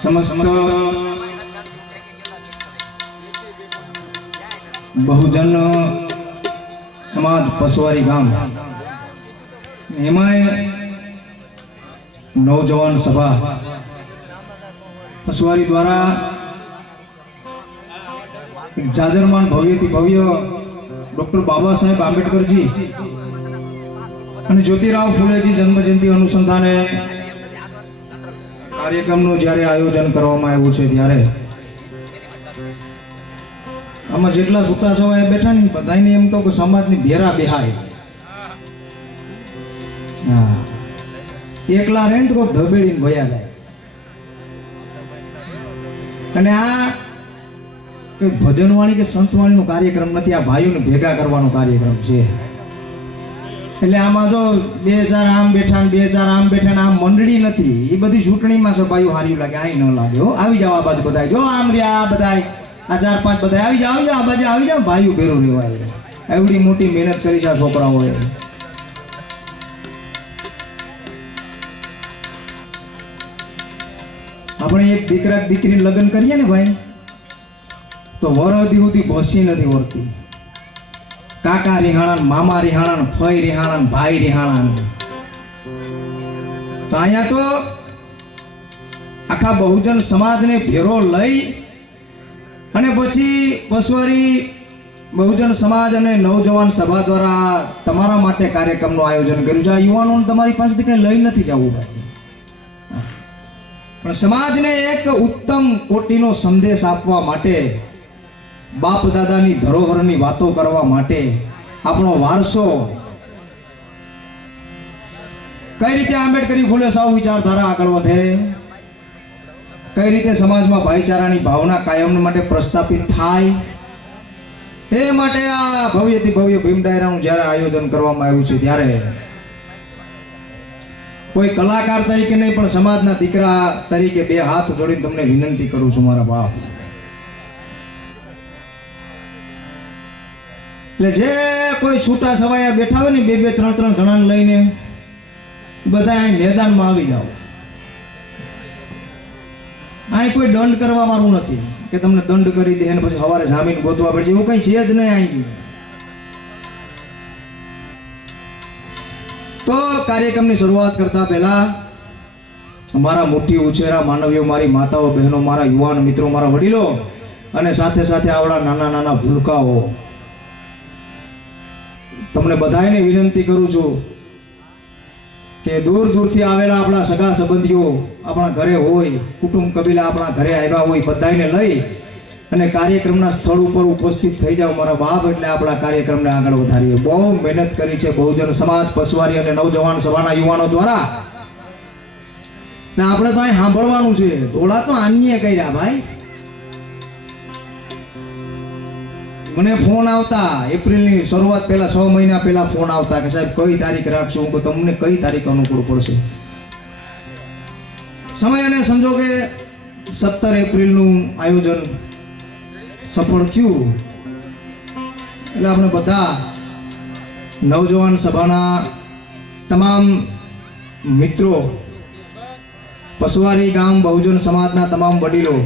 સમસ્ત બહુજન સમાજ પસવારી ગામ એમાંય નવજવાન સભા પસવારી દ્વારા એક જાજરમાન ભવ્યથી ભવ્ય ડોક્ટર બાબા સાહેબ આંબેડકરજી અને જ્યોતિરાવ ફૂલેજી જન્મજયંતિ અનુસંધાને કાર્યક્રમનું જ્યારે આયોજન કરવામાં આવ્યું છે ત્યારે આમાં જેટલા છૂટા છવાયા બેઠા ને બધાને એમ કહું કે સમાજની ભેરા બેહાય. હા, એકલા રહે ને તો કોઈ ધબેડીને ભયા જાય. અને આ કોઈ ભજનવાણી કે સંતવાણીનો કાર્યક્રમ નથી, આ ભાઈઓને ભેગા કરવાનો કાર્યક્રમ છે. એટલે આમાં જો બે ચાર આમ બેઠા ને બે ચાર આમ બેઠા ને આમ મંડળી નથી. એ બધી ચૂંટણીમાં સભાઈઓ હારી લાગે, આઈ ન લાગે. આવી જાવ આ બાજુ બધા, જો આમ રહ્યા બધા, આ ચાર પાંચ બધા આવી જાવ, આ બાજુ આવી જાવ. ભાઈઓ ભેરું રહેવાય. એવડી મોટી મહેનત કરી છે આ છોકરાઓએ. આપણે એક દીકરા દીકરી લગ્ન કરીએ ને ભાઈ, તો વરદી સુધી ભસી નથી વરતી. કાકા રિહાણા, મામા રિહાણા, ફઈ રિહાણા, ભાઈ રિહાણા. તો અહીંયા તો આખા બહુજન સમાજને ભેરો લઈ અને પછી પસવારી બહુજન સમાજ અને નવજવાન સભા દ્વારા તમારા માટે કાર્યક્રમનું આયોજન કર્યું છે. આ યુવાનોને તમારી પાસેથી કંઈ લઈ નથી જવું ભાઈ, પણ સમાજને એક ઉત્તમ કોટીનો સંદેશ આપવા માટે, બાપ દાદાની ધરોહરની વાતો કરવા માટે, આપણો વારસો કઈ રીતે આંબેડકરી ફૂલે સાવ વિચારધારા આગળ વધે, કઈ રીતે સમાજમાં ભાઈચારાની ભાવના કાયમ માટે પ્રસ્થાપિત થાય, એ માટે આ ભવ્યથી ભવ્ય ભીમ ડાયરાનું જ્યારે આયોજન કરવામાં આવ્યું છે ત્યારે કોઈ કલાકાર તરીકે નહીં પણ સમાજના દીકરા તરીકે બે હાથ જોડીને તમને વિનંતી કરું છું મારા બાપ. એટલે જે કોઈ છૂટા છવાયા બેઠા હોય ને બે બે ત્રણ ત્રણ જણાને લઈને બધા અહીં મેદાનમાં આવી જાઓ. અહીં કોઈ દંડ કરવા વાળું નથી કે તમને દંડ કરી દે અને પછી સવારે જામીન ગોતવા પડશે, એવું કઈ છે જ નહીં. અહીં તો કાર્યક્રમની શરૂઆત કરતા પહેલા મારા મોટી ઉછેરા માનવીઓ, મારી માતાઓ, બહેનો, મારા યુવાન મિત્રો, મારા વડીલો અને સાથે સાથે આવડા નાના નાના ભૂલકાઓ, તમને બધાને વિનંતી કરું છું કે દૂર દૂરથી આવેલા આપણા સગા સંબંધીઓ આપણા ઘરે હોય, કુટુંબ કબીલા આપણા ઘરે આવ્યા હોય, બધાને લઈ અને કાર્યક્રમના સ્થળ ઉપર ઉપસ્થિત થઈ જાઓ મારા બાપ. એટલે આપણા કાર્યક્રમને આગળ વધારીએ. બહુ મહેનત કરી છે બહુજન સમાજ પસવારી અને નવજવાન સભાના યુવાનો દ્વારા. ને આપણે તો અહીં સાંભળવાનું છે, થોડા તો આનીએ કર્યા ભાઈ. મને ફોન આવતા એપ્રિલની શરૂઆત પહેલા 6 મહિના પહેલા ફોન આવતા કે સાહેબ કઈ તારીખ રાખશું. હું તમને કઈ તારીખ અનુકૂળ પડશે. સમય અને સંજોગે 17 એપ્રિલનું આયોજન સફળ થયું. એટલે આપણે બધા નવજવાન સભાના તમામ મિત્રો, પસવારી ગામ બહુજન સમાજના તમામ વડીલો,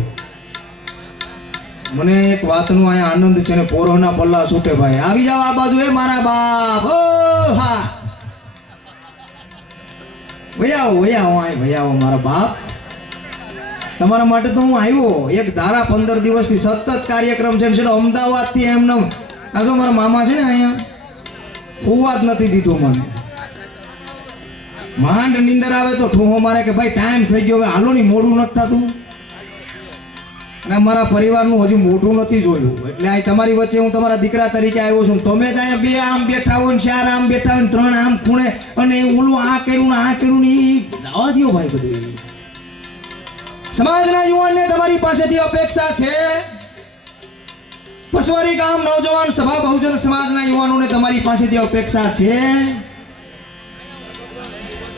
મને એક વાતનો અહીંયા આનંદ છે ને પોરોના પલ્લા છૂટે ભાઈ. આવી જાવ આ બાજુ, એ મારા બાપ. ઓ હા, ભૈયાઓ ભૈયાઓ મારા બાપ. તમારા માટે તો હું આવ્યો. એક ધારા 15 દિવસથી સતત કાર્યક્રમ છે. અમદાવાદથી એમને આ જો મારા મામા છે ને અહીંયા હોવા જ નથી દીધું મને. માંડ નીંદર આવે તો ઠૂહો મારે કે ભાઈ ટાઈમ થઈ ગયો, હવે હાલો ની, મોડું નથી થતું. અને અમારા પરિવારનું હજી મોઢું નથી જોયું. એટલે આ તમારી વચ્ચે હું તમારા દીકરા તરીકે આવ્યો છું. તમે તો અહીંયા 2 આમ બેઠા હોય ને 4 આમ બેઠા હોય ને 3 આમ ખૂણે અને ઓલું આ કર્યું ને આ કર્યું ને, એ જવા દો ભાઈ. બધું સમાજના યુવાનને તમારી પાસેથી અપેક્ષા છે. પસવારી ગામ નવજવાન સભા બહુજન સમાજના યુવાનોને તમારી પાસેથી અપેક્ષા છે.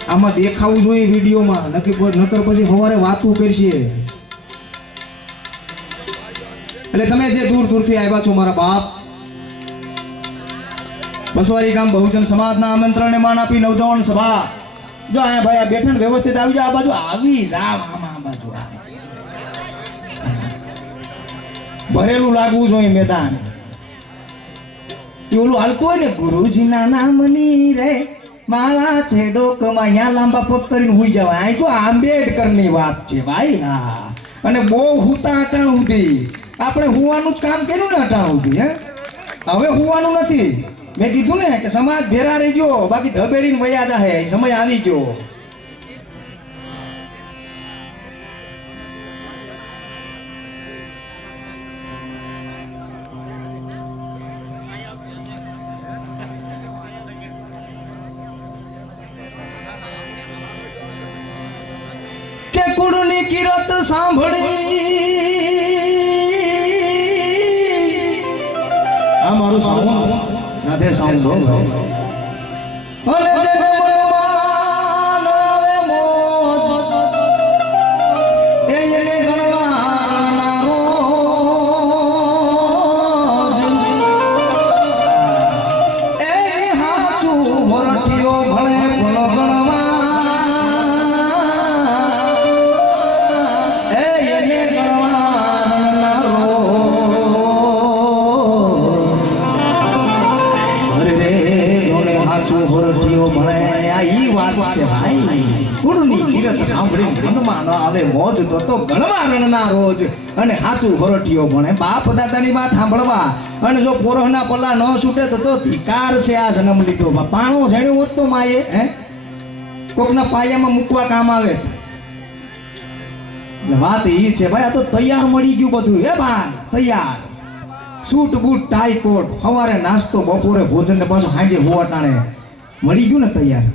આમાં દેખાવું જોઈએ વિડીયોમાં, નકર પછી સવારે વાતું કરશે. એટલે તમે જે દૂર દૂરથી આવ્યા છો મારા બાપ, પસવારી ગામ બહુજન સમાજના આમંત્રણને માન આપી નવજવાન સભા જો અહીંયા ભાઈ આ બેઠા વ્યવસ્થિત આવી જાવ. આ બાજુ આવી જાવ, આમાં આ બાજુ ભરેલું લાગવું જોઈએ મેદાન. એ ઓલું હાલતું હોય ને, ગુરુજીના નામની રે માળા છે ડોકમાં, અહીંયા લાંબા પગ કરીને હુઈ જવાય. અહીં તો આંબેડકરની વાત છે ભાઈ. હા, અને બહુ હુતા અટાણ સુધી આપણે હુવાનું જ કામ કર્યું ને અટાણ સુધી. હવે હુવાનું નથી. મેં કીધું ને કે સમાજ ભેરા રહેજો, બાકી ધબેડીને વયા જાહે. સમય આવી ગયો. કે કુળની કિરત સાંભળી, આ મારું સાઉન્ડ રાધે સાઉન્ડ અને સાચું ભરટીઓ ભણે. બાપ દાદાની વાત સાંભળવા અને જો પોરહના પલ્લા ન છૂટે તો ધિકાર છે આ જન્મ લીધો. પાણો જેણ્યો હોત તો માએ કોકના પાયામાં મૂકવા કામ આવે. વાત એ છે ભાઈ, આ તો તૈયાર મળી ગયું બધું. હે ભાઈ તૈયાર, સૂટ બૂટ ટાઈ કોટ, સવારે નાસ્તો, બપોરે ભોજન ને પાછું સાંજે હોવાટાણે મળી ગયું ને તૈયાર.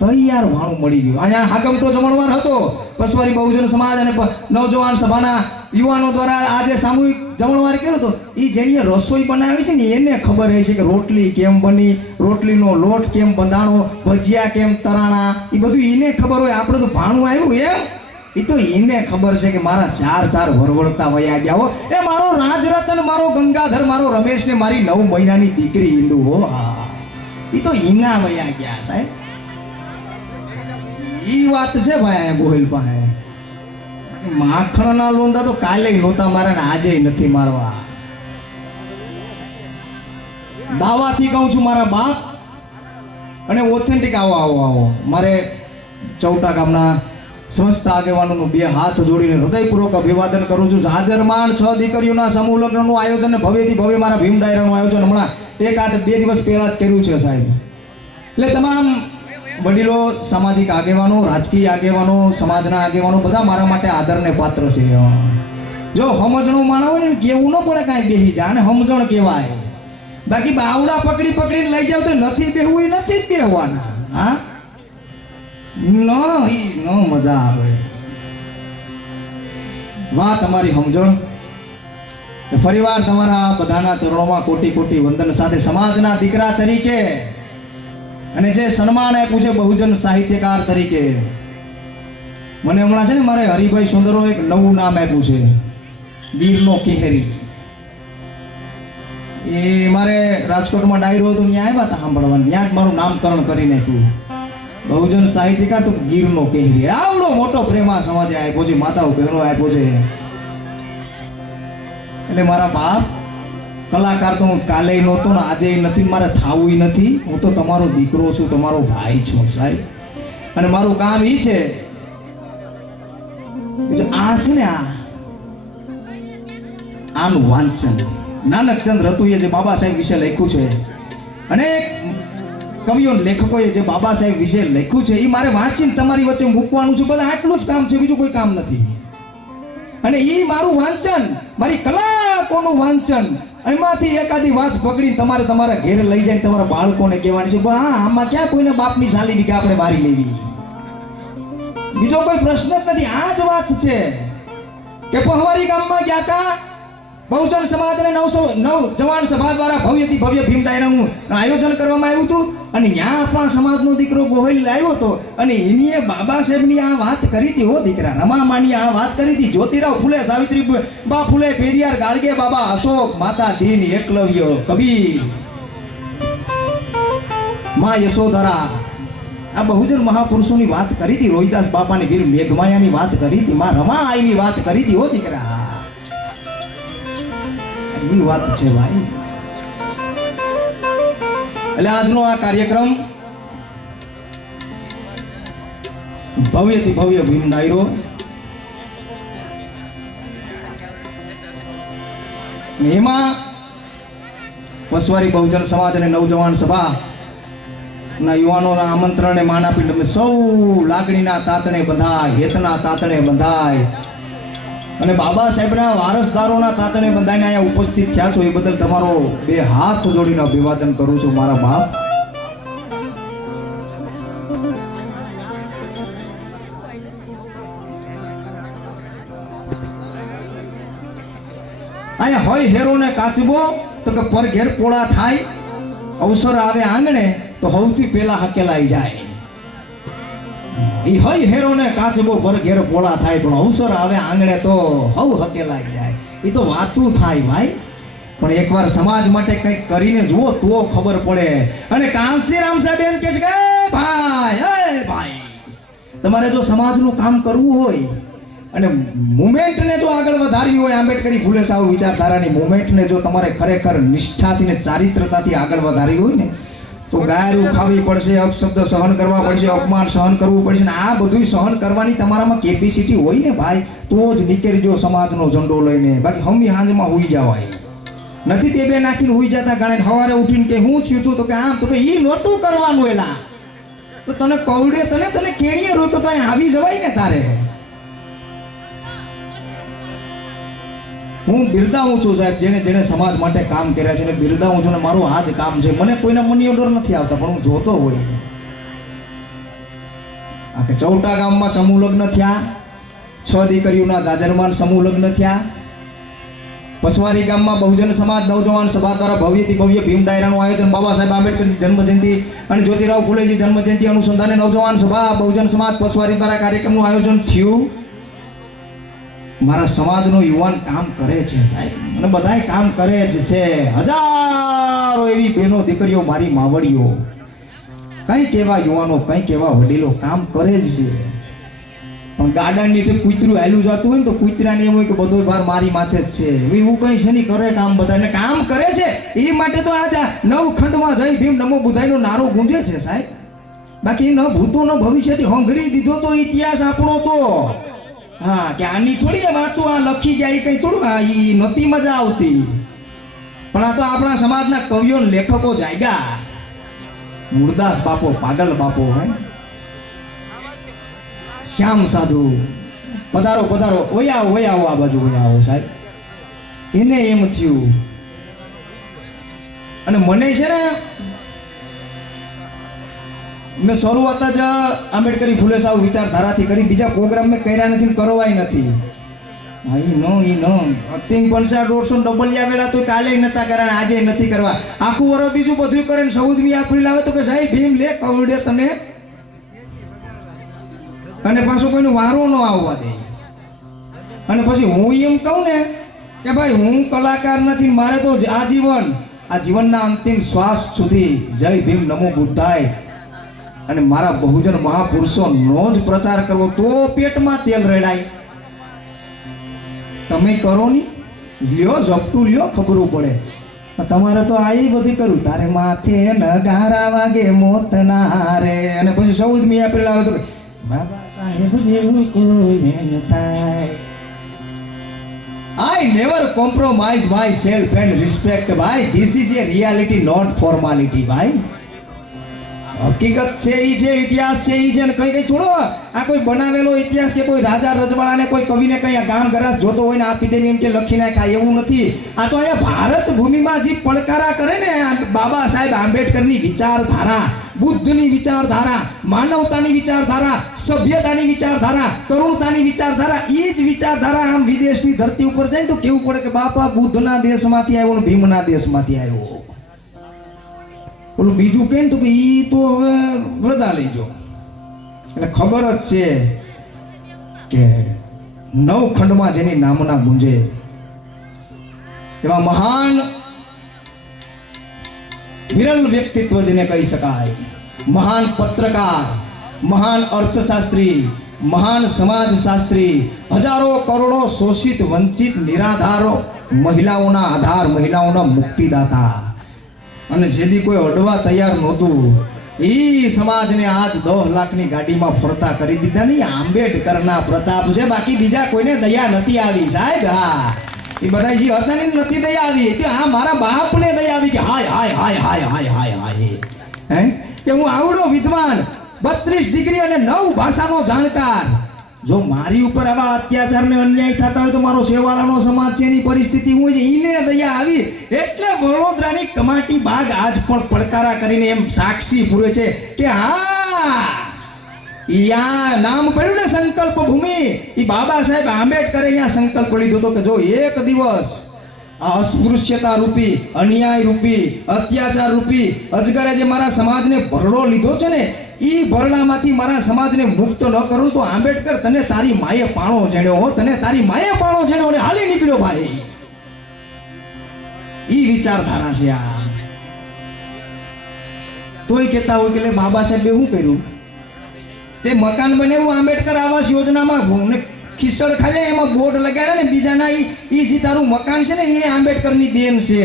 તૈયાર વાણું મળી ગયું. અહીંયા હાકમટો જમણવાર હતો પસવારી બહુજન સમાજ અને નવજવાન સભાના યુવાનો દ્વારા આજે સામૂહિક જમણવાર કર્યો હતો. એ જેણીએ રસોઈ બનાવી છે ને એને ખબર છે કે રોટલી કેમ બની, રોટલીનો લોટ કેમ બંધાણો, ભજીયા કેમ તરાણા, એ બધું એને ખબર હોય. આપણે તો ભાણું આવ્યું એમ, એ તો એને ખબર છે કે મારા ચાર વરવડતા વયા ગયા હો. એ મારો રાજરતન, મારો ગંગાધર, મારો રમેશ ને મારી 9 મહિનાની દીકરી હિન્દુ હો. હા, એ તો ઈના વયા ગયા સાહેબ. ઈ વાત છે ભાઈ ગોહિલ પાસે. માખણના લોંદા તો કાલે નહોતા મારા ને આજે નથી મારવા. દાવાથી કહું છું મારા બાપ અને ઓથેન્ટિક. આવો મારે ચૌટા ગામના સમસ્ત આગેવાનોનું 2 હાથ જોડીને હૃદયપૂર્વક અભિવાદન કરું છું. જાજરમાન 6 દીકરીઓના સમૂહ લગ્નનું આયોજન ને ભવ્યથી ભવ્ય મારા ભીમ ડાયરાનું આયોજન હમણાં 2 દિવસ પહેલા જ કર્યું છે સાહેબ. એટલે તમામ વડીલો, સામાજિક આગેવાનો, રાજકીય આગેવાનો, સમાજના આગેવાનો બધા મારા માટે આદરને પાત્ર છે. જો સમજણો માણા હોય ને કેવું ન પડે કાંઈ બેસી જા અને સમજણ કહેવાય. બાકી બાવડા પકડીને લઈ જાવ તો નથી બેહવું, એ નથી જ બેહવાના. હા, ન મજા આવે. વાહ તમારી સમજણ. ફરીવાર તમારા બધાના ચરણોમાં કોટી કોટી વંદન સાથે સમાજના દીકરા તરીકે અને જે સન્માન આપ્યું છે બહુજન સાહિત્યકાર તરીકે. મને હમણાં છે ને મારે હરિભાઈ સુંદરો એક નવું નામ આપ્યું છે, ગીરનો કેહરી. એ મારે રાજકોટમાં ડાયરો હતો, ત્યાં આવ્યા હતા સાંભળવા, ત્યાં જ મારું નામકરણ કરી નાખ્યું. બહુજન સાહિત્યકાર તો ગીરનો કેહરી. આવડો મોટો પ્રેમ આ સમાજે આપ્યો છે, માતાઓ બહેનો આપ્યો છે. એટલે મારા બાપ કલાકાર તો હું કાલે નહોતો ને આજે નથી, મારે થાવું નથી. હું તો તમારો દીકરો છું, તમારો ભાઈ છું સાહેબ. અને મારું કામ એ છે આ છે ને આનું વાંચન. નાનકચંદ રતુએ જે બાબા સાહેબ વિશે લખ્યું છે, અનેક કવિઓ લેખકોએ જે બાબા સાહેબ વિશે લખ્યું છે, એ મારે વાંચીને તમારી વચ્ચે મૂકવાનું છે. બધા આટલું જ કામ છે, બીજું કોઈ કામ નથી. અને એ મારું વાંચન, મારી કલાકોનું વાંચન, એમાંથી એકાદી વાત પકડી તમારે તમારા ઘેર લઈ જાય, તમારા બાળકોને કહેવાની છે હા આમાં ક્યાં કોઈને બાપની ચાલી કે આપણે મારી લેવી. બીજો કોઈ પ્રશ્ન જ નથી. આ જ વાત છે કે પહવારી ગામમાં ગયા હતા, બહુજન સમાજને 9 જવાન સભા દ્વારા ભવ્યથી ભવ્ય ભીમ ડાયરાનું આયોજન કરવામાં આવ્યું હતું. અને ત્યાં આપણા સમાજનો દીકરો ગોહિલ આવ્યો હતો અને એની બાબા સાહેબની આ વાત કરી હતી. હો દીકરા, રમામાની આ વાત કરી હતી. જ્યોતિરાવ ફૂલે, સાવિત્રી બા ફૂલે, પેરિયાર, ગાળગે બાબા, અશોક, માતા દીન, એકલવ્ય, કબીર, માં યશોધરા, આ બહુજન મહાપુરુષોની વાત કરી હતી. રોહિદાસ બાપાની વીર મેઘમાયાની વાત કરી હતી. માં રમાઆઈની વાત કરી હતી. હો દીકરા, એ વાત છે ભાઈ. એટલે આજનો આ કાર્યક્રમ ભવ્યથી ભવ્ય ભીમ ડાયરો, એમાં વસવારી બહુજન સમાજ અને નવજવાન સભા ના યુવાનોના આમંત્રણને માન આપીને તમે સૌ લાગણીના તાતણે બંધાય, હેતના તાતણે બંધાય અને બાબા સાહેબના વારસદારોના તાતણે બંધાઈને અહીંયા ઉપસ્થિત થયા છો એ બદલ તમારો બે હાથ જોડીને અભિવાદન કરું છું મારા બાપ. અહીંયા હોય હેરો ને કાચબો તો કે પર ઘેર પોળા થાય, અવસર આવે આંગણે તો સૌથી પહેલા હકેલાઈ જાય. એ હોય હેરો ને કાચબો પર ઘેર પોળા થાય, પણ અવસર આવે આંગણે તો હવ હકેલાઈ જાય. એ તો વાતું થાય ભાઈ, પણ એકવાર સમાજ માટે કંઈક કરીને જુઓ તો ખબર પડે. અને કાંસીરામ સાહેબ એમ કહે છે કે ભાઈ તમારે જો સમાજનું કામ કરવું હોય અને મુવમેન્ટને જો આગળ વધારવી હોય, આંબેડકરી ફૂલે સાવ વિચારધારાની મુવમેન્ટને જો તમારે ખરેખર નિષ્ઠાથી ને ચારિત્રતાથી આગળ વધારવી હોય ને તો ગાયરું ખાવી પડશે, અપશબ્દ સહન કરવા પડશે, અપમાન સહન કરવું પડશે. ને આ બધું સહન કરવાની તમારામાં કેપેસિટી હોય ને ભાઈ, તો જ નીકળજો સમાજનો ઝંડો લઈને. બાકી હમી હાંજમાં હુઈ જવાય નથી. બે નાખીને હુઈ જતા ગાણે સવારે ઉઠીને કે હું થયું તું, તો કે આમ, તો કે ઈ નહોતું કરવાનું. એલા તો તને કવડે તને કેણીએ રોક્યો તો અહીં આવી જવાય ને તારે. હું બિરદાવું છું સાહેબ જેને જેને સમાજ માટે કામ કર્યા છે, એને બિરદાવું છું ને મારું આ જ કામ છે. મને કોઈના મની ઓર્ડર નથી આવતા, પણ હું જોતો હોય આ કે ચૌટા ગામમાં સમૂહ લગ્ન થયા, 6 દીકરીઓના જાજરમાન સમૂહ લગ્ન થયા. પસવારી ગામમાં બહુજન સમાજ નવજવાન સભા દ્વારા ભવ્યથી ભવ્ય ભીમ ડાયરાનું આયોજન, બાબા સાહેબ આંબેડકરજી જન્મજયંતિ અને જ્યોતિરાવ ફૂલેજી જન્મજયંતિ અનુસંધાને નવજવાન સભા બહુજન સમાજ પસવારી દ્વારા કાર્યક્રમનું આયોજન થયું. મારા સમાજનો યુવાન કામ કરે છે સાહેબ, અને બધાય કામ કરે જ છે. હજારો એવી બહેનો દીકરીઓ મારી માવડીઓ, કંઈક એવા યુવાનો, કંઈક એવા વડીલો કામ કરે જ છે. પણ ગાડાની નીચે કૂતરું હાલ્યું જતું હોય ને તો કૂતરાને એમ હોય કે બધો ભાર મારી માથે જ છે. એવું કંઈ છે નહીં, કરે કામ બધા કામ કરે છે. એ માટે તો આજ નવખંડમાં જઈ ભીમ નમો બુધાઈનો નારો ગુંજે છે સાહેબ. બાકી ન ભૂતો ન ભવિષ્યથી હોંગરી દીધો તો ઇતિહાસ આપણો તો. હા, કે આની થોડી વાતો આ લખી જાય કઈ થોડું ઈ નહોતી મજા આવતી. પણ આ તો આપણા સમાજના કવિઓ લેખકો જાગ્યા. મૂળદાસ બાપો, પાગલ બાપો, હે શ્યામ સાધુ, પધારો પધારો, ઓયા ઓયા આ બાજુ ઓયા આવો સાહેબ. એને એમ થયું. અને મને છે ને, મેં શરૂઆત જ આંબેડકરી ફૂલે સાવ વિચારધારાથી કરી, બીજા પ્રોગ્રામ મેં કર્યા નથી, કરવાય નથી. અત્યંત 50-150 ડબલ આવેલા તો કાલે નતા કર્યા, આજે નથી કરવા. આખું વર્ષ બીજું બધું કરે ને 14મી એપ્રિલ આવે તો કે સાહેબ ભીમ લે કવડે તને, અને પાછું કોઈનો વારો ન આવવા દે. અને પછી હું એમ કહું ને કે ભાઈ હું કલાકાર નથી, મારે તો આ જીવનના અંતિમ શ્વાસ સુધી જય ભીમ નમો બુદ્ધાય અને મારા બહુજન મહાપુરુષોનો જ પ્રચાર કરવો, તો પેટમાં તેલ રેડાય. તમે કરો ની લ્યો, ઝપટું લ્યો, ખબર પડે. તમારે તો આ બધી કરું, તારે માથે નગારા વાગે મોતના રે. અને પછી 14મી એપ્રિલ આવે તો બાબા સાહેબ જેવું કોઈ ન થાય. I never compromise myself and respect ભાઈ. This is a reality, not formality ભાઈ. હકીકત છે ઈ છે, ઇતિહાસ છે ઈ છે. ને કઈ થોડો આ કોઈ બનાવેલો ઇતિહાસ કે કોઈ રાજા રજવાડાને કોઈ કવિને કઈ ગામ ગરાસ જોતો હોય ને આપી દે એમ કે લખી નાખાય, એવું નથી. આ તો અહીંયા ભારત ભૂમિમાં જે પડકારા કરે ને બાબા સાહેબ આંબેડકરની વિચારધારા, બુદ્ધની વિચારધારા, માનવતાની વિચારધારા, સભ્યતાની વિચારધારા, કરુણતાની વિચારધારા, એ જ વિચારધારા આમ વિદેશની ધરતી ઉપર જાય તો કેવું પડે કે બાપા બુદ્ધના દેશમાંથી આવ્યો ને ભીમના દેશમાંથી આવ્યો. ઓલું બીજું કહે ને તો કે ઈ તો હવે રજા લઈજો. એટલે ખબર જ છે કે નવખંડમાં જેની નામના ગુંજે એવા મહાન વિરલ વ્યક્તિત્વ જેને કહી શકાય, મહાન પત્રકાર, મહાન અર્થશાસ્ત્રી, મહાન સમાજશાસ્ત્રી, હજારો કરોડો શોષિત વંચિત નિરાધારો મહિલાઓના આધાર, મહિલાઓના મુક્તિદાતા. અને જેથી કોઈ અડવા તૈયાર નહોતું ઈ સમાજને આજ 10 લાખની ગાડીમાં ફરતા કરી દીધા. ને આંબેડકરના પ્રતાપ છે, બાકી બીજા કોઈને દયા નથી આવી સાહેબ. હા, એ બધા જે હતા ને નથી દયા આવી, તે આ મારા બાપને દયા આવી કે હાય હાય હાય હાય હાય હાય હાય, હે કે હું આવડો વિદ્વાન, 32 ડિગ્રી અને 9 ભાષાનો જાણકાર, જો મારી ઉપર આવા અત્યાચાર ને અન્યાય થતા હોય તો મારો છેવાડાનો સમાજ છે એની પરિસ્થિતિ હું છે ઈને દયા આવી. એટલે વડોદરાની કમાટી બાગ આજ પણ પડકારા કરીને એમ સાક્ષી પૂરે છે કે હા, યા નામ પડ્યું ને સંકલ્પ ભૂમિ, ઈ બાબા સાહેબ આંબેડકરે અહીંયા સંકલ્પ લીધો હતો કે જો એક દિવસ આ અસ્પૃશ્યતા રૂપી, અન્યાય રૂપી, અત્યાચાર રૂપી અજગરે જે મારા સમાજને ભરડો લીધો છે ને, ઈ ભરડામાંથી મારા સમાજને મુક્ત ન કરું તો આંબેડકર તને તારી માએ પાણો જેણ્યો, તને તારી માએ પાણો જેણ્યો અને હાલી નીકળ્યો ભાઈ. ઈ વિચારધારા છે આ. તોય કહેતા હોય કે બાબા સાહેબે શું કર્યું, તે મકાન બનાવ્યું આંબેડકર આવાસ યોજનામાં, ખીસડ ખાલે એમાં બોર્ડ લગાડ્યા ને બીજાના, ઈ જે તારું મકાન છે ને એ આંબેડકરની દેન છે.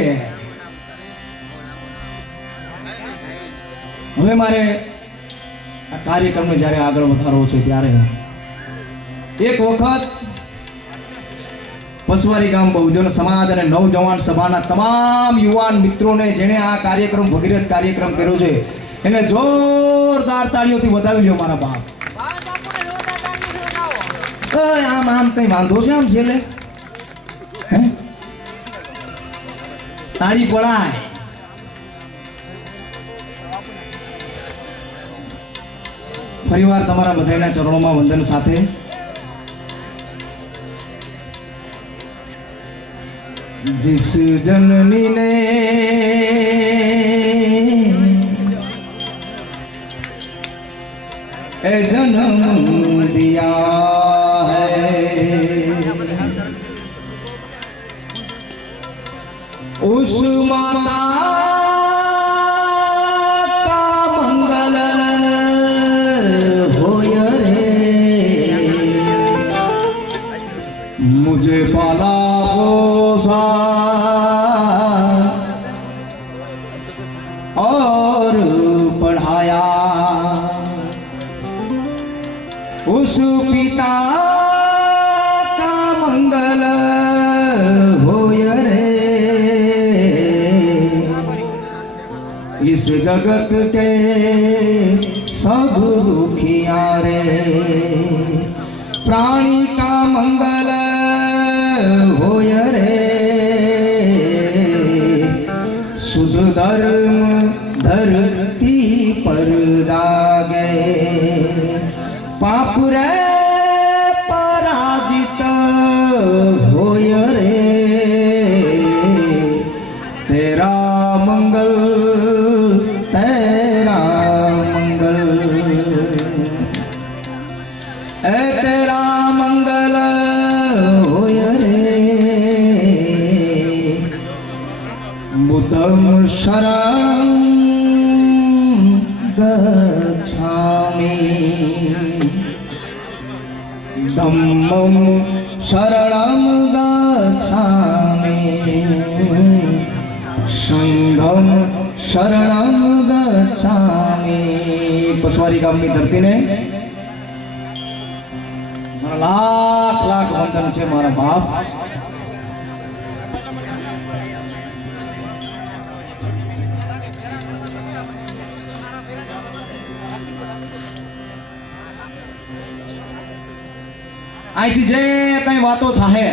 હવે મારે આ કાર્યક્રમને જ્યારે આગળ વધારવો છે ત્યારે એક વખત પસવારી ગામ બહુજન સમાજ અને નવજવાન સભાના તમામ યુવાન મિત્રોને જેણે આ કાર્યક્રમ ભગીરથ કાર્યક્રમ કર્યો છે એને જોરદાર તાળીઓથી વધાવી લ્યો મારા બાપ. આમ આમ કઈ વાંધો છે આમ છેલ્લે, હે તાળી પડાય. ફરીવાર તમારા બધાના ચરણોમાં વંદન સાથે जिस जननी ने जन्म दिया है उस माता का मंगल होय रे, मुझे पाला और पढ़ाया, उस पिता का मंगल होय रे, इस जगत के सब दुखिया रे, प्राणी का मंगल होय रे, शुद्ध धर्म धरती पर जागे, पाप रे पराजित होय रे, तेरा मंगल तेरा मंगल, तेरा मंगल होय रे, बुद्धं शरणं गच्छामि, धम्मं शरणं गच्छामि, संघं शरणं गच्छामि. पसवारी गामની ધરતીને મારા લાખ લાખ વંદન છે મારા બાપ. અહીંથી જે કઈ વાતો થાય,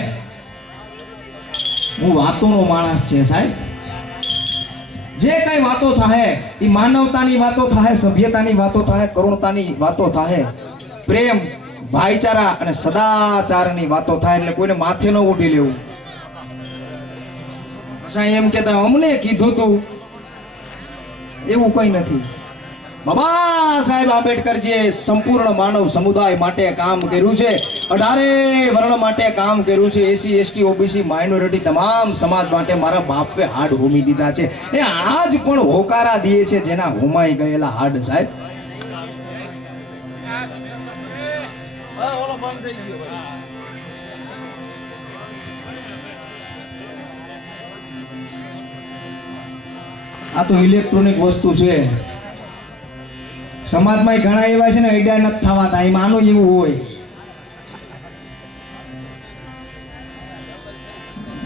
હું વાતોનો માણસ છે સાહેબ, જે કઈ વાતો થાય એ માનવતાની વાતો થાય, સભ્યતાની વાતો થાય, કરુણતાની વાતો થાય, પ્રેમ ભાઈચારા અને સદાચારની વાતો થાય. એટલે કોઈને માથે ન ઉડી લેવું. સાહેબ એમ કહેતા અમને કીધું તું, એવું કઈ નથી. બાબા સાહેબ આંબેડકરજીએ સંપૂર્ણ માનવ સમુદાય માટે કામ કર્યું છે, 18 વર્ણ માટે કામ કર્યું છે, એસી એસટી ઓબીસી માઇનોરિટી તમામ સમાજ માટે મારા બાપે હાડ હોમી દીધા છે. એ આજ પણ હોકારા દે છે જેના હોમાઈ ગયેલા હાડ સાહેબ. આ તો ઇલેક્ટ્રોનિક વસ્તુ છે. સમાજમાં ઘણા એવા છે ને એડા નથી થવાતા, એમાં આનું એવું હોય.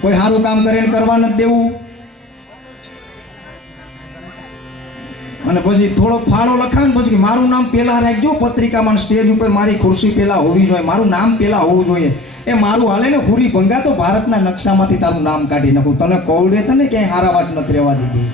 કોઈ સારું કામ કરે કરવા નથી દેવું, અને પછી થોડોક ફાળો લખાવે ને પછી મારું નામ પેલા રાખજો પત્રિકામાં, સ્ટેજ ઉપર મારી ખુરશી પેલા હોવી જોઈએ, મારું નામ પેલા હોવું જોઈએ. એ મારું હાલે ને હુરી ભંગા તો ભારતના નકશામાંથી તારું નામ કાઢી નાખું. તને કોવડે તને ક્યાંય હારા વાટ નથી રહેવા દીધી.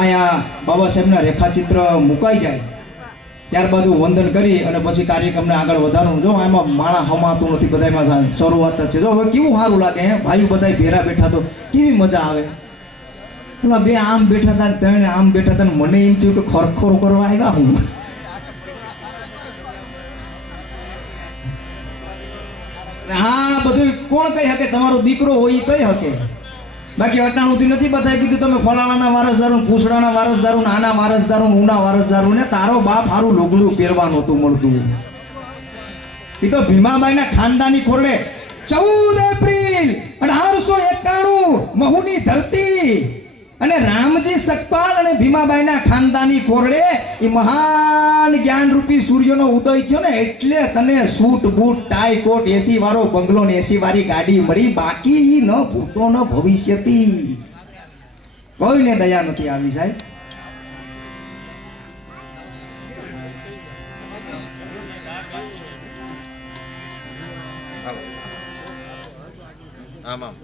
અહીંયા બાબા સાહેબના રેખાચિત્ર મુકાઈ જાય ત્યારબાદ વંદન કરી અને પછી કાર્યક્રમને આગળ વધારવાનું. જો આમાં માણા હમાતું નથી, બધામાં શરૂઆત જ છે. જો હવે કેવું સારું લાગે હે ભાઈઓ બધા ભેરા બેઠા તો કેવી મજા આવે. પેલા બે આમ બેઠા હતા, ત્રણ આમ બેઠા હતા, મને એમ થયું કે ખરખોર કરવા આવ્યા હું. હા બધું કોણ કહી શકે, તમારો દીકરો હોય એ કહી શકે. બાકી અટાણુંથી નથી બતાવી કીધું તમે ફલાણાના વારસદારું, પૂછડાના વારસદારું, આના વારસદારું, ઉના વારસદારું, ને તારો બાપ હારું લુગડું પહેરવાનું હતું મળતું. એ તો ભીમાબાઈના ખાનદાની ખોરડે 14 એપ્રિલ 1891 મહુની ધરતી અને રામજી સકપાલ અને ભીમાબાઈના ખાનદાની ખોરડે એ મહાન જ્ઞાનરૂપી સૂર્યનો ઉદય થયો ને એટલે તને સૂટ બૂટ ટાઈ કોટ એસી વાળો બંગલો ને એસી વાળી ગાડી મળી. બાકી ન ભૂતો ન ભવિષ્યથી કોઈને દયા નથી આવી સાહેબ. આમાં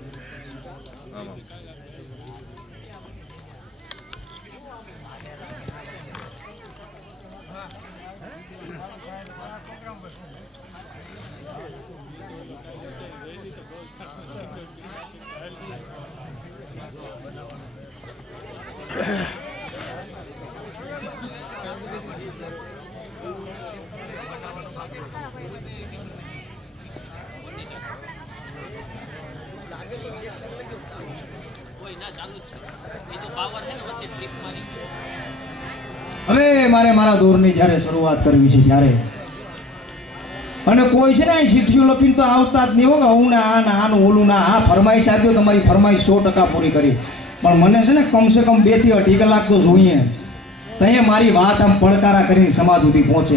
હવે મારે મારા દોરની જ્યારે શરૂઆત કરવી છે ત્યારે, અને કોઈ છે ને અહીં ચિઠ્ઠીઓ લખીને તો આવતા જ નહીં હો કે હું ને આનું ઓલું ના. આ ફરમાઈશ આપ્યો, તમારી ફરમાઈશ 100% પૂરી કરી, પણ મને છે ને કમસે કમ 2 થી 2.5 કલાક તો જોઈએ. ત્યાં મારી વાત આમ પડકારા કરીને સમાજ સુધી પહોંચે.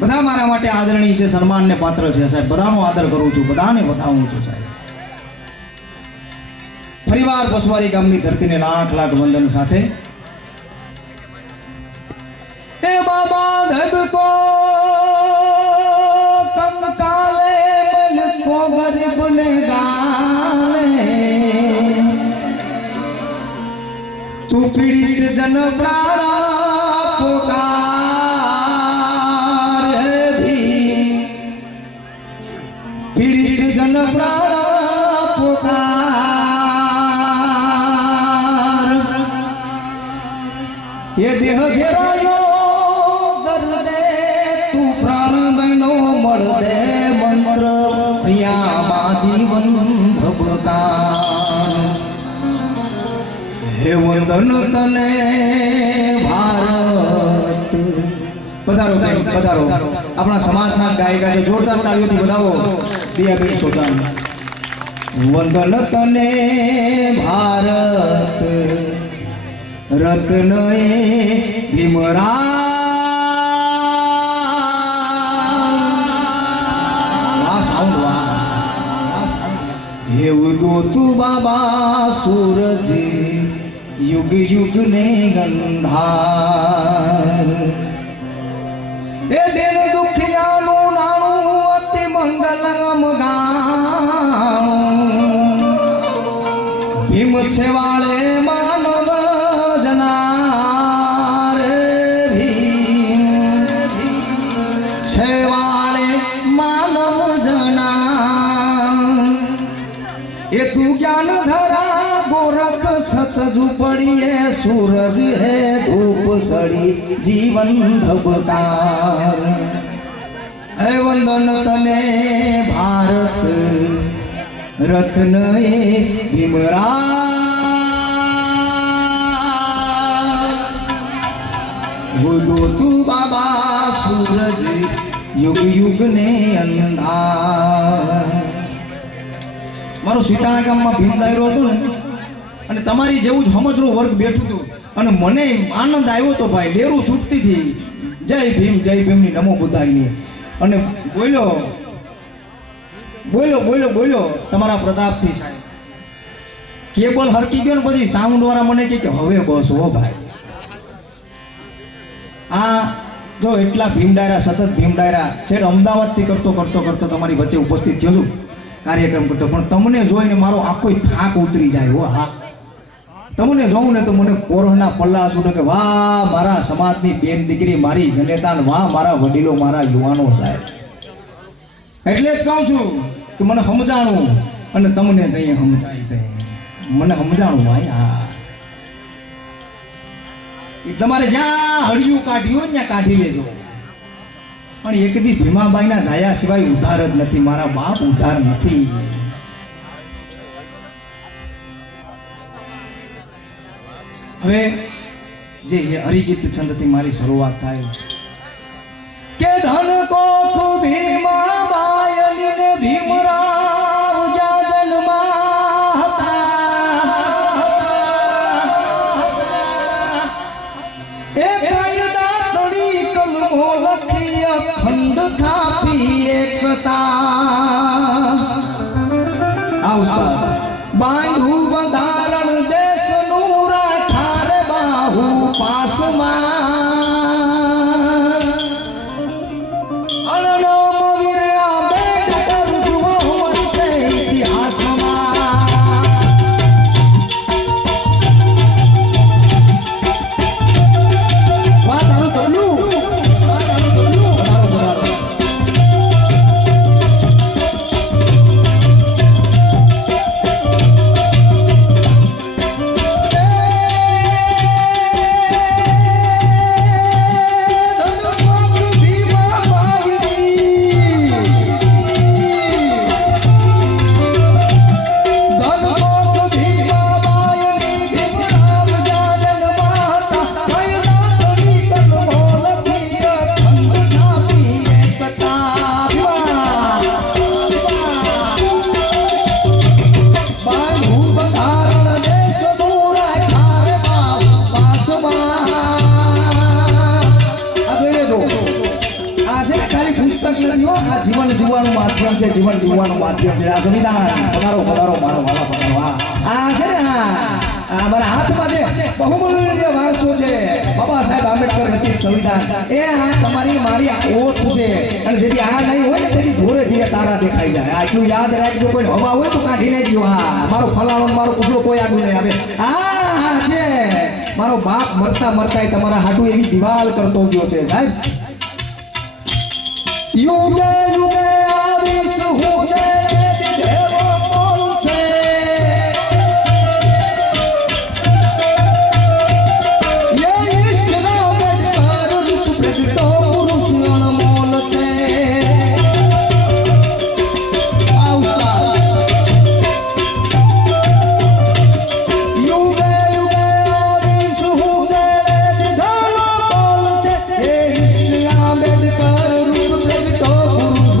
બધા મારા માટે આદરણીય છે, સન્માનને પાત્ર છે સાહેબ. બધાનો આદર કરું છું, બધાને વધાવું છું સાહેબ. ફરીવાર બસવારી ગામની ધરતીને લાખ લાખ વંદન સાથે. ए बाबा धब को कंकाले बल को गरीब ने गाले तू पीड़ित जन प्राणा पुकार धी पीड़ित जन प्राणा पुकार ये देह घेरायो હે વંદન તને ભારત. પધારો પધારો આપણા સમાજના ગાયકા છે, જોરદાર તાળીઓથી વધાવો દિયાબેન સોજાન. વંદન તને ભારત રત્ન એ ભીમરા ગોતું બાબા સૂરજ યુગ યુગ ને ગંધાર. એ દિન દુખિયાનું નાણું અતિ મંગલમ ગાણું ભીમ છેવાળે માનવ જનાર ભીમ છેવાળે માનવ જનાર. એ તું જ્ઞાન ધરા गोरख सस झुपड़िए सूरज है धूप सड़ी जीवन धबकार. है वंदन तने भारत रत्न ए भीमरा बोलो तू बाबा सूरज સૂરજ યુગ યુગ ને અંધાર. મારું સીતાણા ગામમાં ભીમ ડાયરો હતો ને, અને તમારી જેવું જ સમજરું વર્ગ બેઠું હતું, અને મને આનંદ આવ્યો તો ભાઈ. લેરું છૂટતી હતી, જય ભીમની નમો બુદ્ધાઈની. અને બોલ્યો બોલ્યો બોલ્યો બોલ્યો તમારા પ્રતાપથી સાહેબ. કેબલ હરકી ગયો ને પછી સાઉન્ડ વાળા મને કહે કે હવે બસ હો ભાઈ. આ જો એટલા ભીમ ડાયરા, સતત ભીમ ડાયરા છેક અમદાવાદથી કરતો કરતો કરતો તમારી વચ્ચે ઉપસ્થિત થયો છું કાર્યક્રમ કરતો, પણ તમને જોઈને મારો આખો થાક ઉતરી જાય હો. હા, તમને જોઉં ને તો મને કોરોના પલ્લા છૂટે કે વાહ મારા સમાજની બેન દીકરી, મારી જનેતા, વાહ મારા વડીલો, મારા યુવાનો સાહેબ. એટલે જ કહું છું કે મને સમજાણું અને તમને જઈએ સમજાય દે. મને સમજાણું ભાઈ. હા, તમારે જ્યાં હળિયું કાઢ્યું ત્યાં કાઢી લેજો, પણ એક દી ભીમાબાઈના જાયા સિવાય ઉધાર જ નથી. મારા બાપ ઉધાર નથી. હવે જે હરિગીત છંદથી મારી શરૂઆત થાય કે ધન કો ભીમાબાઈ ને ભીમરાવ જાજનમાં હતા. એ કાયદા તડી કલમો લખી અખંડ થાપી એકતા. આ ઉસ્તાદ બાંધું બંધારણ દેશનું રાખા રે બાહુ પાસમાં. જીવન જીવવાનું માધ્યમ છે, જીવન જીવવાનું માધ્યમ છે આ સંવિધાન. પધારો પધારો મારો વાલા પધારો. આ છે ને આ મારા હાથમાં જે બહુમૂલ્ય વારસો છે બાબા સાહેબ આંબેડકર રચિત સંવિધાન, એ આ તમારી મારી ઓથ છે. અને જેથી આ નહીં હોય ને તેથી ધોરે ધીરે તારા દેખાઈ જાય. આટલું યાદ રાખજો. કોઈ હવા હોય તો કાઢી નાખજો. હા, મારો ફલાણો મારો પૂછડો કોઈ આગળ નહીં આવે. આ છે મારો બાપ મરતા મરતા તમારા હાટું એવી દિવાલ કરતો ગયો છે સાહેબ. યુગે યુગે આવીશ હું જે દેવો મોલ છે. એ ઈશ્વર બેઠા રૂપ પ્રગટો પુરુષ અનમોલ છે. આ ઉસ્તાદ યુગે યુગે આવીશ હું જે દેવો મોલ છે. એ ઈશ્વર બેઠા રૂપ પ્રગટો પુરુષ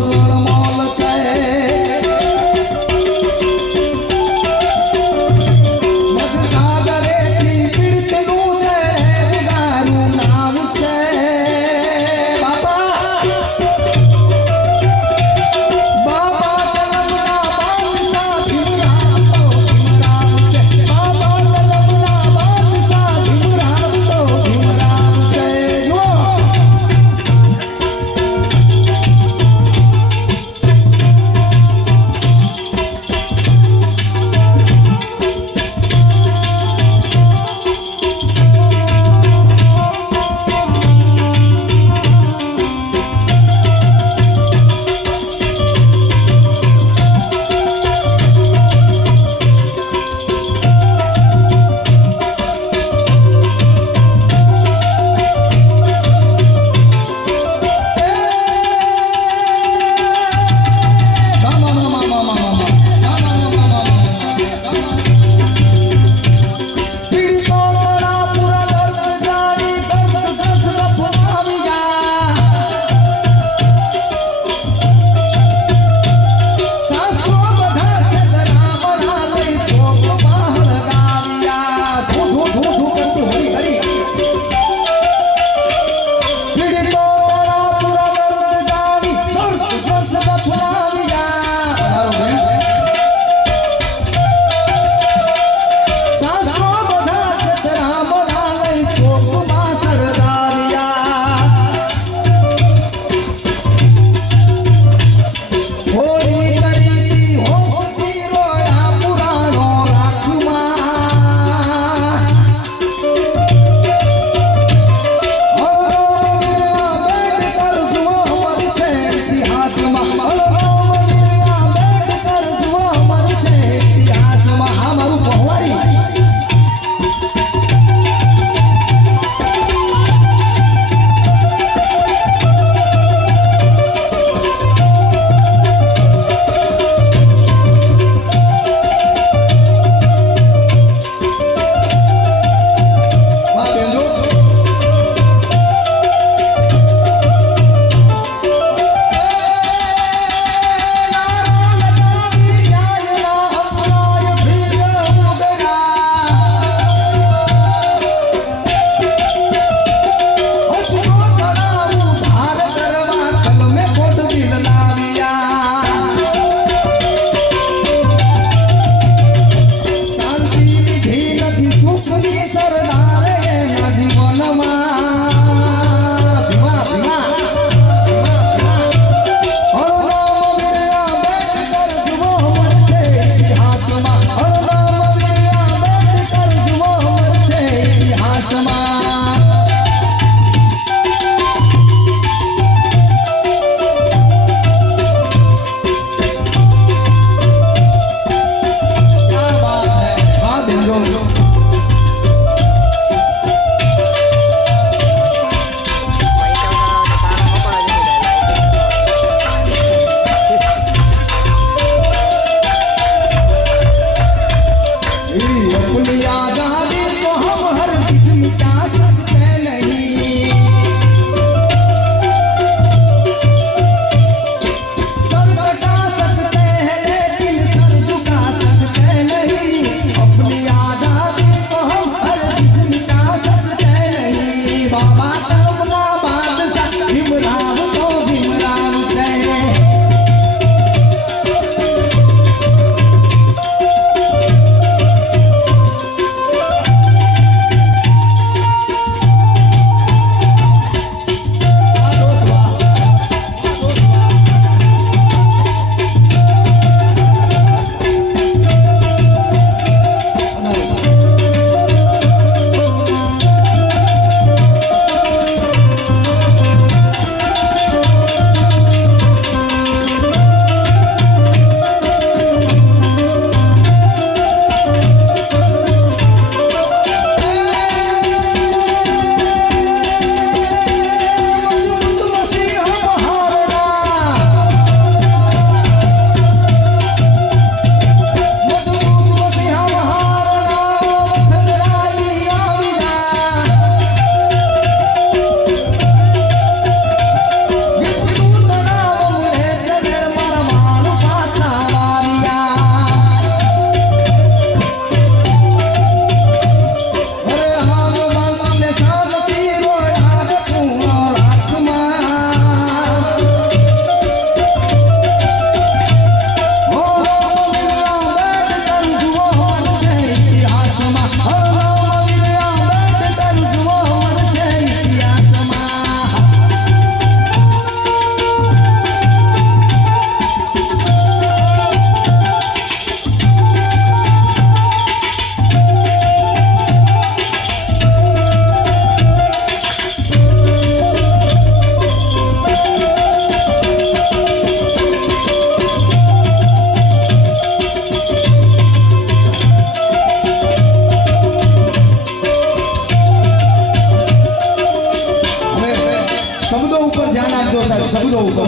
જોઉં તો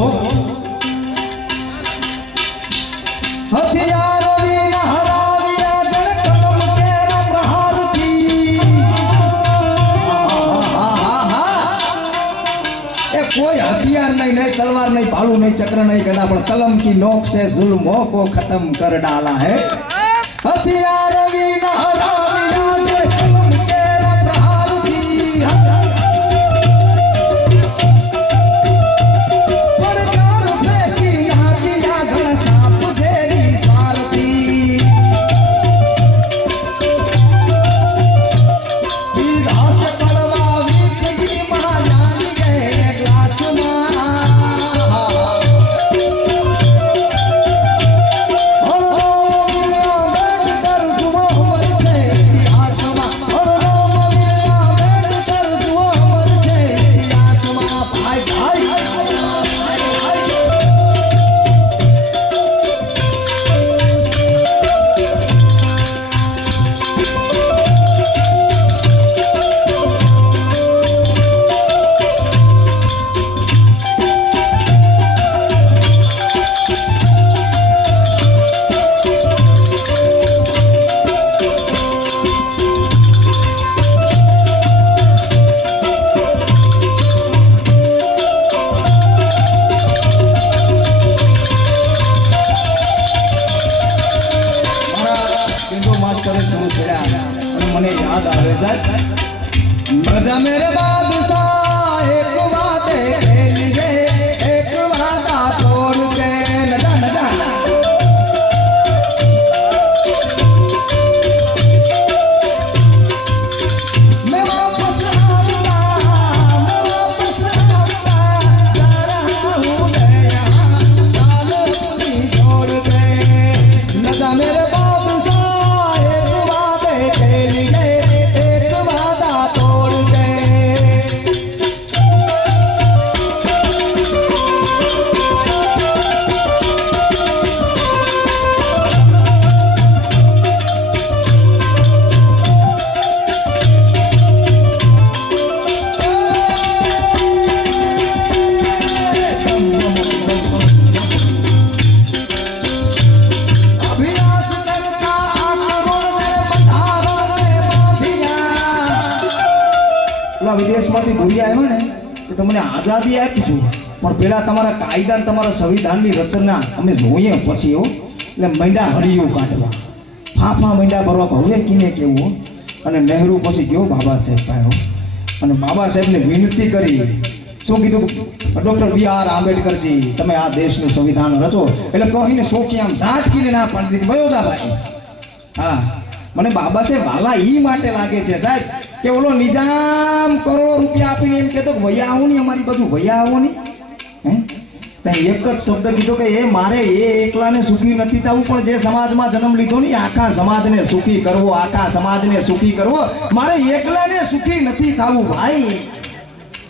હથિયાર વિના હરાવ્યા જણ કલમ કેરા પ્રહારથી એ કોઈ હથિયાર નહીં તલવાર નહીં ભાલું નહીં ચક્ર નહીં ગદા પણ કલમ की नोक से जुल्मों को खत्म कर डाला है हथियार विना हराव्या जण कलम केरा प्रहारથી મને યાદ આવે સાહેબ પ્રજા મેરે બાદશાહ એક વાત કહ લીજે એક વાदा तोड़ के नजा नजा मैं वापस आऊंगा जा रहा हूं मैं यहाँ जान पूरी छोड़ के नजा मेरे વિદેશમાંથી ભૂલી આવ્યો ને કે તમને આઝાદી આપી છું પણ પેલા તમારા કાયદા અને તમારા સંવિધાનની રચના અમે જોઈએ પછી એટલે મંડા હળીઓ કાઢવા ફાફા મંડા ભરવા હવે કીને કેવું અને નહેરુ પછી ગયો બાબા સાહેબ આવ્યો અને બાબા સાહેબને વિનંતી કરી શું કીધું ડૉક્ટર B.R. આંબેડકરજી તમે આ દેશનું સંવિધાન રચો એટલે કહીને શોકી આમ ઝાટકીને ના પાડી દીધી વયો જા ભાઈ હા મને બાબા સાહેબ વાલા ઈ માટે લાગે છે સાહેબ કે ઓલો નિજામ કરોડો રૂપિયા આપીને એમ કહેતો કે વૈયા આવો નહીં અમારી બાજુ વૈયા આવો નહીં હે ત્યાં એક જ શબ્દ કીધો કે એ મારે એ એકલાને સુખી નથી થવું પણ જે સમાજમાં જન્મ લીધો ને આખા સમાજને સુખી કરવો આખા સમાજને સુખી કરવો મારે એકલાને સુખી નથી થવું ભાઈ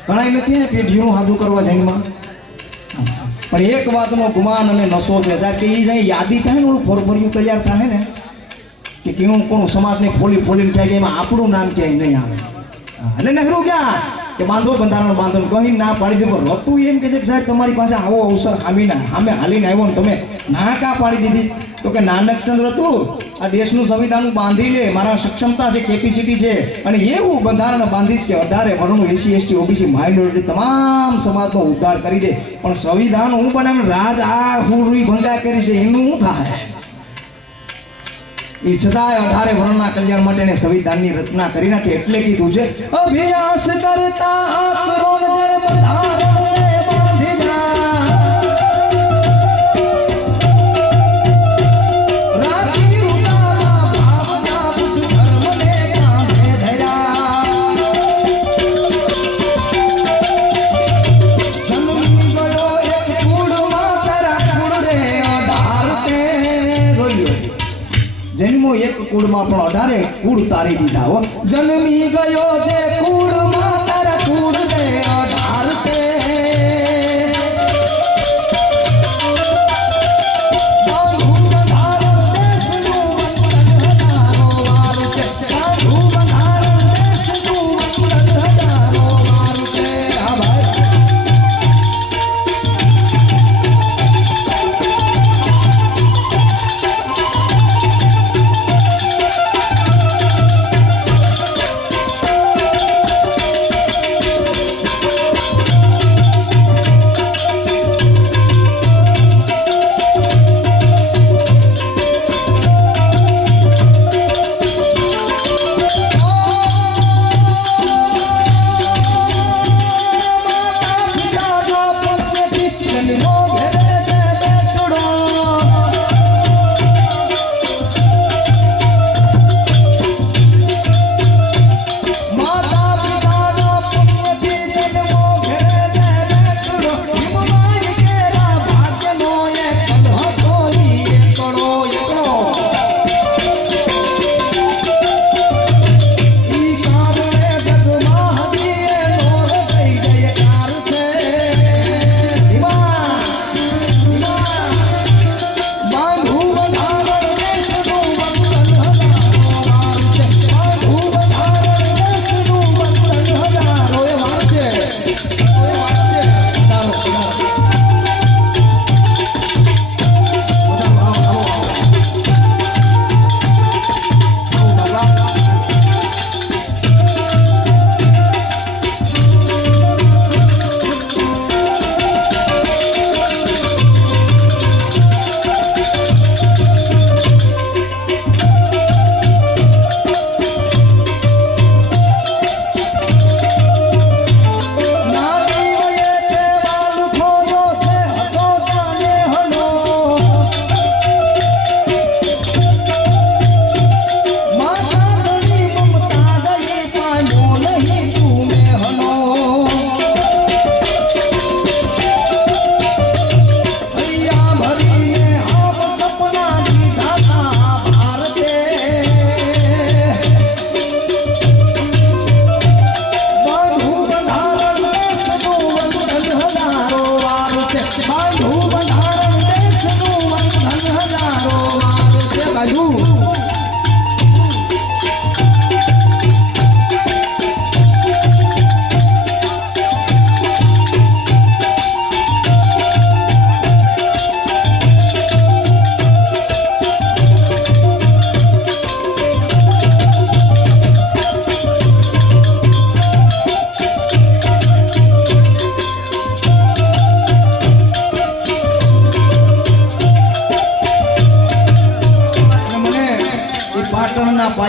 ઘણા નથી ને પેઢીઓનું હાજુ કરવા જન્મમાં પણ એક વાતનો ગુમાન અને નશો છે સાહેબ કે એ જાય યાદી થાય ને ઓલું ફોરફોરિયું તૈયાર થાય ને કે કેવું કોણ સમાજને ફોલીને થાય કે એમાં આપણું નામ ક્યાંય નહીં આવે એટલે નહેરુ ક્યાં કે બાંધો બંધારણ બાંધો કહી ના પાડી દે પણ રતું એમ કે છે કે સાહેબ તમારી પાસે આવો અવસર સામે હાલીને આવ્યો ને તમે ના કા પાડી દીધી તો કે નાનકચંદ્ર હતું આ દેશનું સંવિધાન બાંધી લે મારા સક્ષમતા છે કેપેસિટી છે અને એવું બંધારણ બાંધીશ કે 18 વર્ણનું SC ST OBC માઇનોરિટી તમામ સમાજનો ઉદ્ધાર કરી દે પણ સંવિધાન હું બનાવીને રાજ આ હુરી ભંગા કરી છે એનું શું થાય એ છતાંય 18 વર્ણના કલ્યાણ માટે સંવિધાનની રચના કરી નાખી એટલે કીધું છે અભ્યાસ કરતા આચરો જળ બંધારણને બાંધી જા રાખી ઉતારા ભાવના બુદ્ધ ધર્મને કાંધે ધર્યા જન્મી ગયો એક કુળમાં તારા કુળ રે 18 જોયો જન્મો એક કુળમાં પણ 18 કુળ તારી દીધા હો જન્મી ગયો જે કુળમાં તારા કુળ રે 18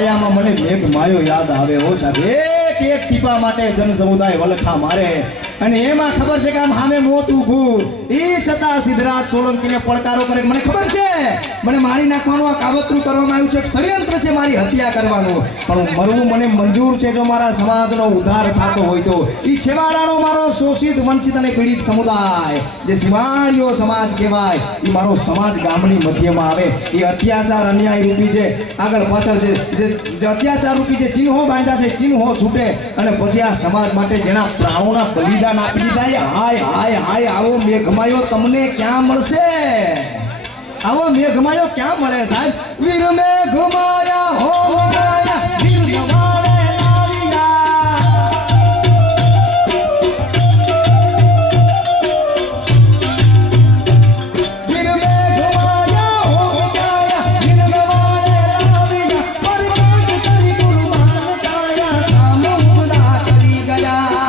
પાયામાં મને મેઘ માયો યાદ આવે હો સાહેબ એક એક ટીપા માટે જન સમુદાય વલખા મારે અને એમાં ખબર છે કે આમ સામે મોત ઊભું એ છતાં સિદ્ધરાજ સોલંકીને પડકારો કરે મને ખબર છે મને મારી નાખવાનું આ કાવતરું કરવામાં આવ્યું છે એક ષડયંત્ર છે મારી હત્યા કરવાનું પણ મરવું મને મંજૂર છે જો મારા સમાજનો ઉદ્ધાર થતો હોય તો એ છેવાડાનો મારો શોષિત વંચિત અને પીડિત સમુદાય જે સીમાડીઓ સમાજ કહેવાય એ મારો સમાજ ગામની મધ્યમાં આવે એ અત્યાચાર અન્યાય રૂપી છે આગળ પાછળ જે અત્યાચાર રૂપી જે ચિહ્નો બાંધ્યા છે ચિહ્નો છૂટે અને પછી આ સમાજ માટે જેના પ્રાણોના બલિદાન આપી દીધા હાય હાય હાય આવો મેઘમાયો તમને ક્યાં મળશે આવો મેઘમાયો ક્યાં મળે સાહેબ વીર મેઘમાયા હો માયા વીર નવાળે લાવ્યા વીર મેઘમાયા હો માયા વીર નવાળે લાવ્યા પરગટ કરી કુરબાન કાયા કામ ઉડા કરી ગયા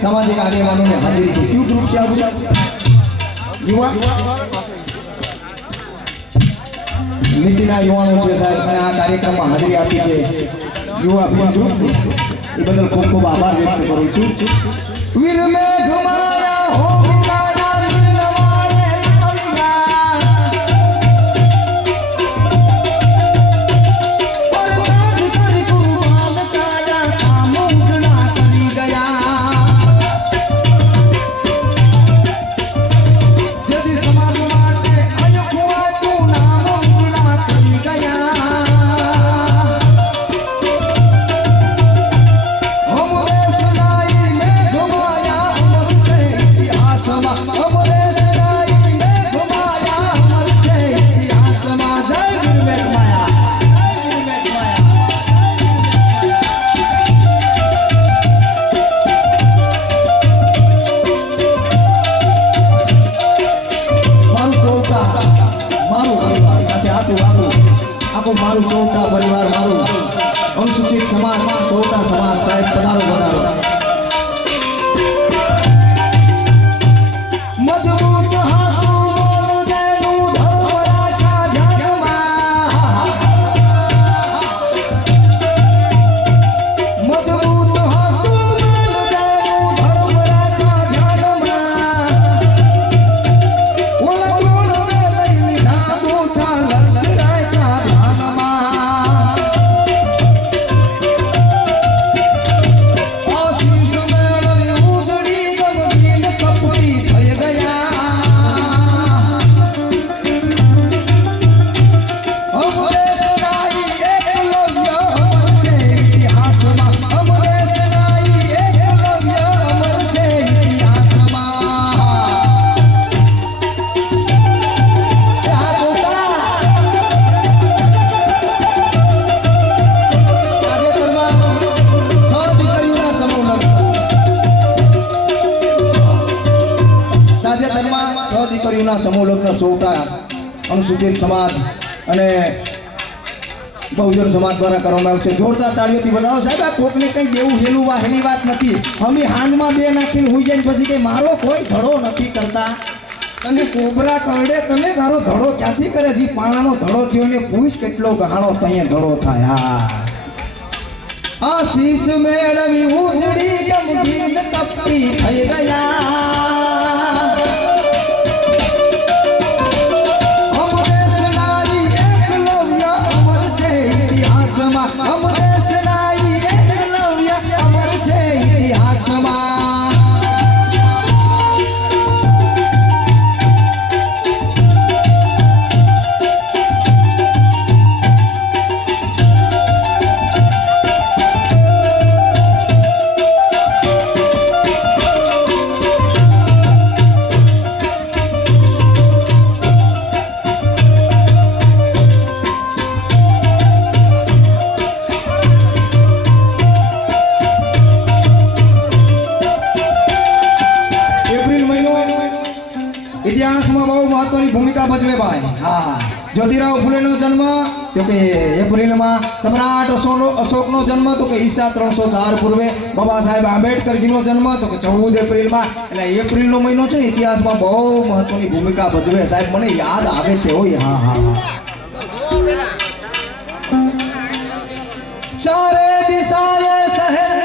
સામાજિક આગેવાનોને હાજરી છે કયું ગ્રુપ છે આપણું યુવા નીતિના યુવાનો છે સાહેબ અને આ કાર્યક્રમમાં હાજરી આપી છે યુવા ગ્રુપ એ બદલ ખૂબ ખૂબ આભાર વ્યક્ત કરું છું વીર મેઘમાયા હો માયા વીર નવાળે લાવ્યા પરગટ કરી કુરબાન કાયા કામ ઉજળા કરી ગયા મારું ચૌટા પરિવાર મારું અનુસૂચિત સમાજ ચૌટા સમાજ સાહેબ પધારો પધારો મજબૂત હાથું મોલ દેનું ધર્મ રાખા ધ્યાનમાં મજબૂત હાથું મોલ દેનું ધર્મ રાખા ધ્યાનમાં ઓલા ગુણ મે લઈ લીધા મોટા લક્ષ રાખા દીકરીઓના સમૂહ લગ્ન ચૌટા અનુસૂચિત સમાજ અને બહુજન સમાજ દ્વારા કરવામાં આવ્યું છે જોરદાર તાળીઓથી બનાવો સાહેબ આ કોકને કંઈ દેવું હેલું વાહેલી વાત નથી અમે હાંજમાં બે નાખીને હોઈ જાય પછી કંઈ મારો કોઈ ધડો નથી કરતા તને કોબરા કરડે તને તારો ધડો ક્યાંથી કરે છે પાણાનો ધડો થયો ને પૂછ કેટલો ગહાણો તઈએ ધડો થાય આ શીશ મેળવી ઉજળી ગમગીન કપટી થઈ ગયા भूमिका भजवे भाई। हाँ, ज्योतिराव फुले नो जन्म तो के एप्रिल में, सम्राट अशोक नो जन्म तो के ईसा 304 पूर्वे, बाबा साहेब आंबेडकर जी नो जन्म तो के 14 एप्रिल में। એટલે એપ્રિલ નો મહિનો છે ઇતિહાસમાં બહુ મહત્વની ભૂમિકા ભજવે સાહેબ, મને યાદ આવે છે ઓય। હા હા ચારે દિશાએ શહેર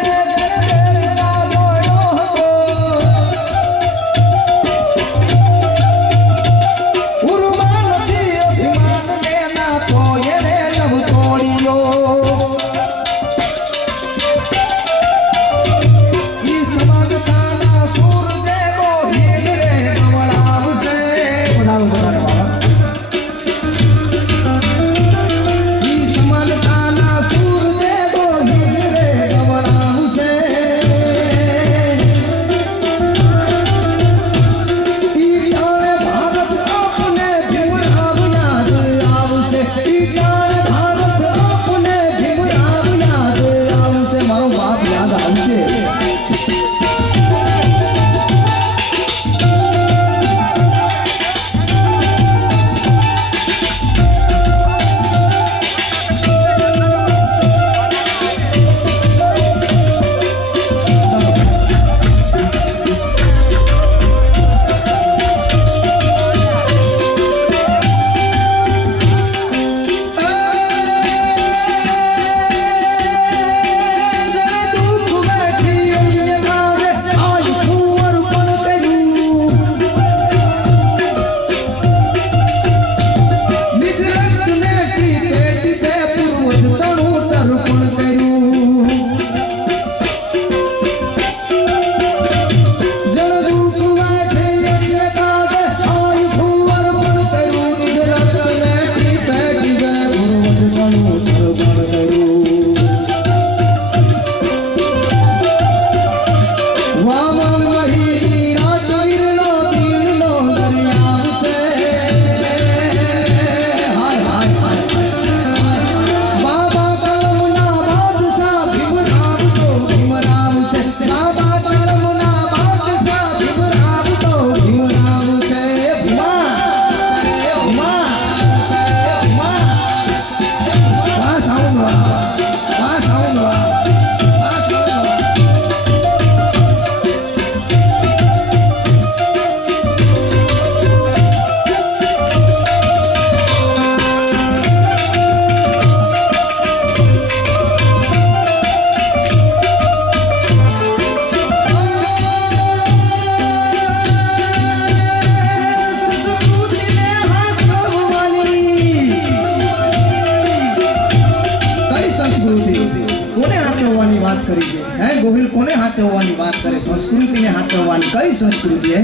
ગોહિલ કોને હાચવવાની વાત કરે? સંસ્કૃતિને હાચવવાની। કઈ સંસ્કૃતિ હે?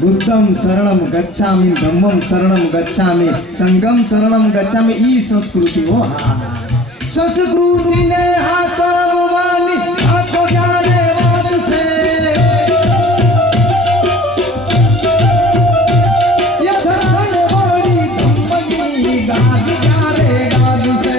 बुद्धम शरणम गच्छामि, धम्मम शरणम गच्छामि, संगम शरणम गच्छामि। ई संस्कृति हो। हाँ, संस्कृति ने हाचवવાની हाथो जाने वात से यथान वाली धम्मनी गाज जाने गाज से।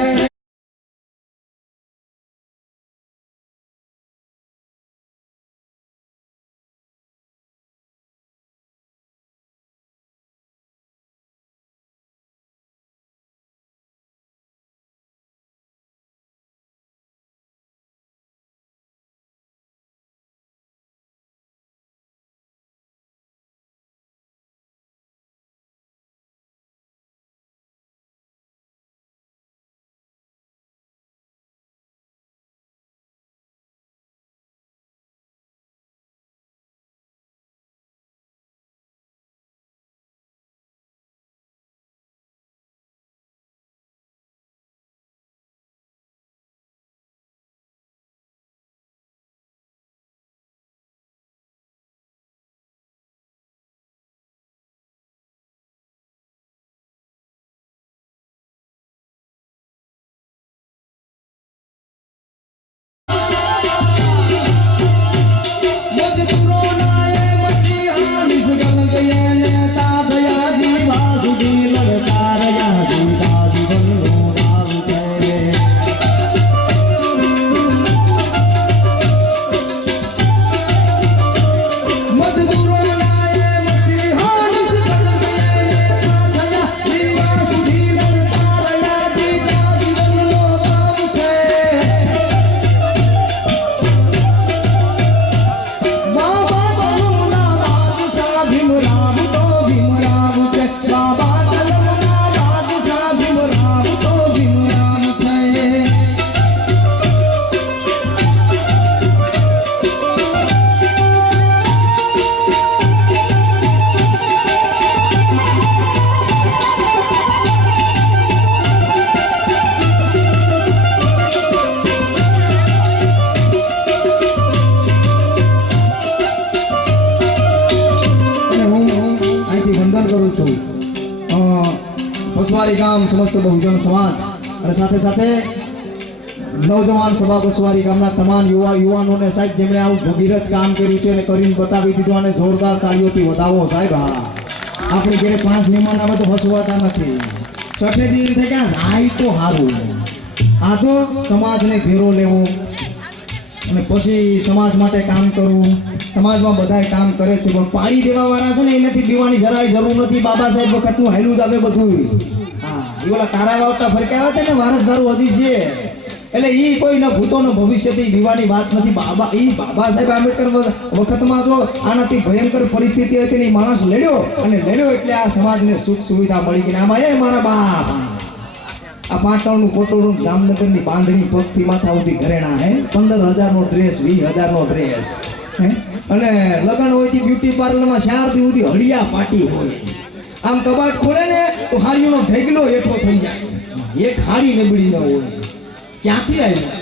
લગ્ન કરું છું પસવારી ગામ સમસ્ત બહુજન સમાજ અને સાથે સાથે નવજવાન સભા પસવારી ગામના તમામ યુવાનોને સાહેબ જેમણે આવું ભગીરથ કામ કર્યું છે અને કરીને બતાવી દીધું અને જોરદાર તાળીઓથી વધાવો સાહેબ. હા, આપણે ઘરે 5 મહેમાન આવે તો હસવાતા નથી. છઠે દિવસે ક્યાં જાય તો સારું. આ તો સમાજને ભેરો લેવો અને પછી સમાજ માટે કામ કરવું. સમાજમાં બધાય કામ કરે છે પણ પાડી દેવા વાળા છે ને એનાથી બીવાની જરાય જરૂર નથી. બાબા સાહેબ વખતનું હેલું જ આવે બધું. હા, એ ઓલા કારા વાવટા ફરકાવ્યા હતા ને વારસદારો હજી છે એટલે ઈ કોઈ ન ભૂતો ન ભવિષ્યથી દીવાની વાત નથી. બાબા સાહેબ આંબેડકર વખતમાં જો આનાથી ભયંકર પરિસ્થિતિ હતી ને માણસ લડ્યો અને લડ્યો એટલે આ સમાજને સુખ સુવિધા મળી ગઈ. આમાં એ મારા બાપ આ પાટણનું કોટોડું જામનગરની બાંધણી પગથી માથા સુધી ઘરેણા હે 15,000નો ડ્રેસ 20,000નો ડ્રેસ હે અને લગન હોય છે બ્યુટી પાર્લરમાં 4 દી સુધી હળિયા પાટી હોય. આમ કબાટ ખોલે ને તો હાડીનો ઢેગલો હેઠો થઈ જાય. એક હાડી નબળી ન હોય. ક્યાંથી આવ્યું?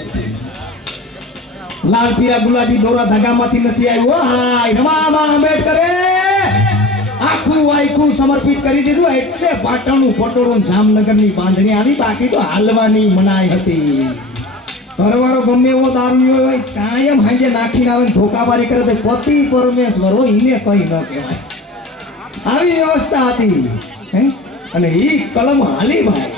લાલ પીરા ગુલાબી દોરા ધાગામાંથી નથી આવ્યું. હા, રમામાં આંબેડકરે આખું સમર્પિત કરી દીધું એટલે પાટણનું પટોળું જામનગરની બાંધણી આવી. બાકી તો હાલવાની મનાઈ હતી. ઘરવાળો ગમે એવો દારૂ હોય કાયમ હાંજે નાખીને આવે ધોકાબારી કરે તો પતિ પરમેશ્વર હોય એને કઈ ન કહેવાય. આવી વ્યવસ્થા હતી હે અને ઈ કલમ હાલી ભાઈ.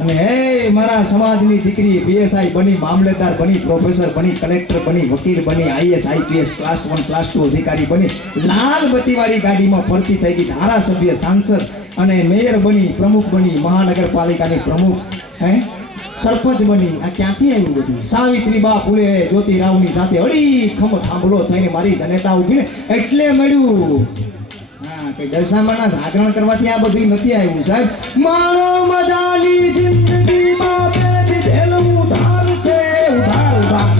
અને હે મારા સમાજની દીકરી પીએસઆઈ બની, મામલેદાર બની, પ્રોફેસર બની, કલેક્ટર બની, વકીલ બની, આઈએસ આઈપીએસ ક્લાસ 1 ક્લાસ 2 અધિકારી બની, લાલ બત્તીવાળી ગાડીમાં ફરતી થઈ ગઈ, ધારાસભ્ય સાંસદ અને મેયર બની, પ્રમુખ બની, મહાનગરપાલિકાની પ્રમુખ હે સરપંચ બની. આ ક્યાંથી આવ્યું બધું? સાવિત્રીબા ફૂલે જ્યોતિરાવની સાથે અડી ખમ થાંભલો થઈને મારી જનેતા ઉભી એટલે મળ્યું. હા, કઈ દશામાના જાગરણ કરવાથી આ બધું નથી આવ્યું સાહેબ. માણો મજાની જિંદગીમાં બે દીધેલું ઉધાર છે, ઉધાર ઉધાર.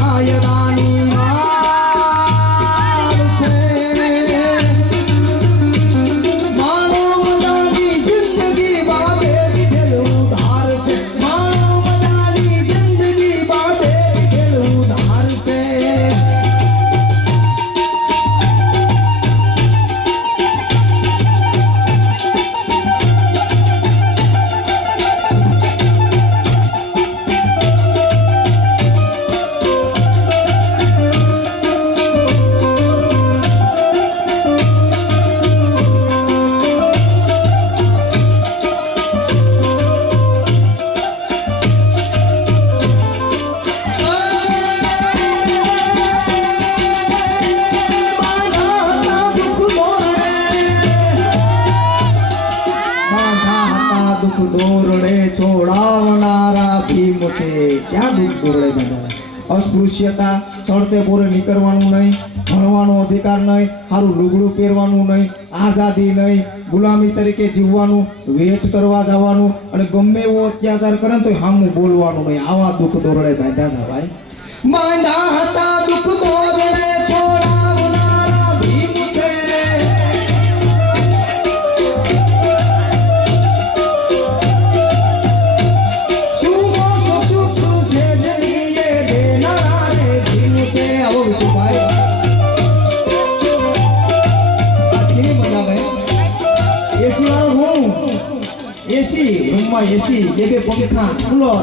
ખાયદાની માર છે મારો મજાની જિંદગી બાબે દીધેલું ધાર છે, મારો મજાની જિંદગી બાબે દીધેલું ધાર છે. ત્યાં દુઃખ દોરડે બેઠા. અસ્પૃશ્યતા, ચડતે પોરે નીકળવાનું નહીં, ભણવાનો અધિકાર નહીં, સારું લુગડું પહેરવાનું નહીં, આઝાદી નહીં, ગુલામી તરીકે જીવવાનું, વેટ કરવા જવાનું અને ગમે એવો અત્યાચાર કરે ને તો સામું બોલવાનું નહીં. આવા દુઃખ દોરડે બેઠા હતા ભાઈ. બાંધા હતા દુઃખ દોરડે છોડાવનારા ભીમ છે. એસી રૂમમાં એસી, બે પંખા, કુલર,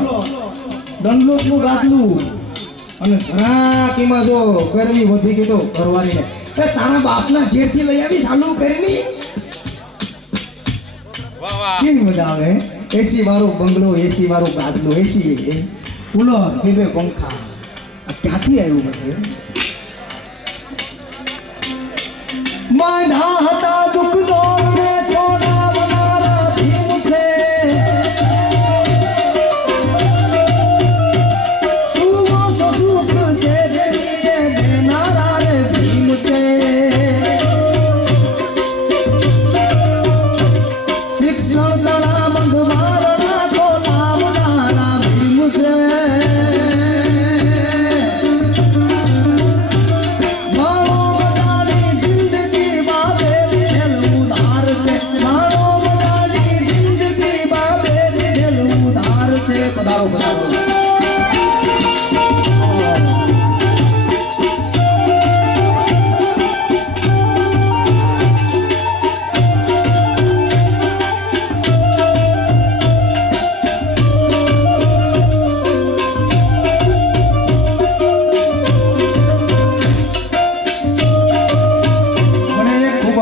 દંડલોકનું ગાદલું અને જરાકીમાં જો ગરમી વધી ગઈ તો ઘરવાળીને તારા બાપના ઘેરથી લઈ આવી ચાલુ કરી. કેવી મજા આવે. એસી વાળો બંગલો, એસી વાળો ગાદલું, એસી કુલર, બે પંખા. ક્યાંથી આવ્યું બધે? બાંધા હતા દુઃખ દોરડે છોડાવનારા ભીમ છે. સુવો સુખ છે દેવીએ દેનારા રે ભીમ છે. શિક્ષણ તળા બંધવારના તો લાવનારા ભીમ છે. પધારો પધારો.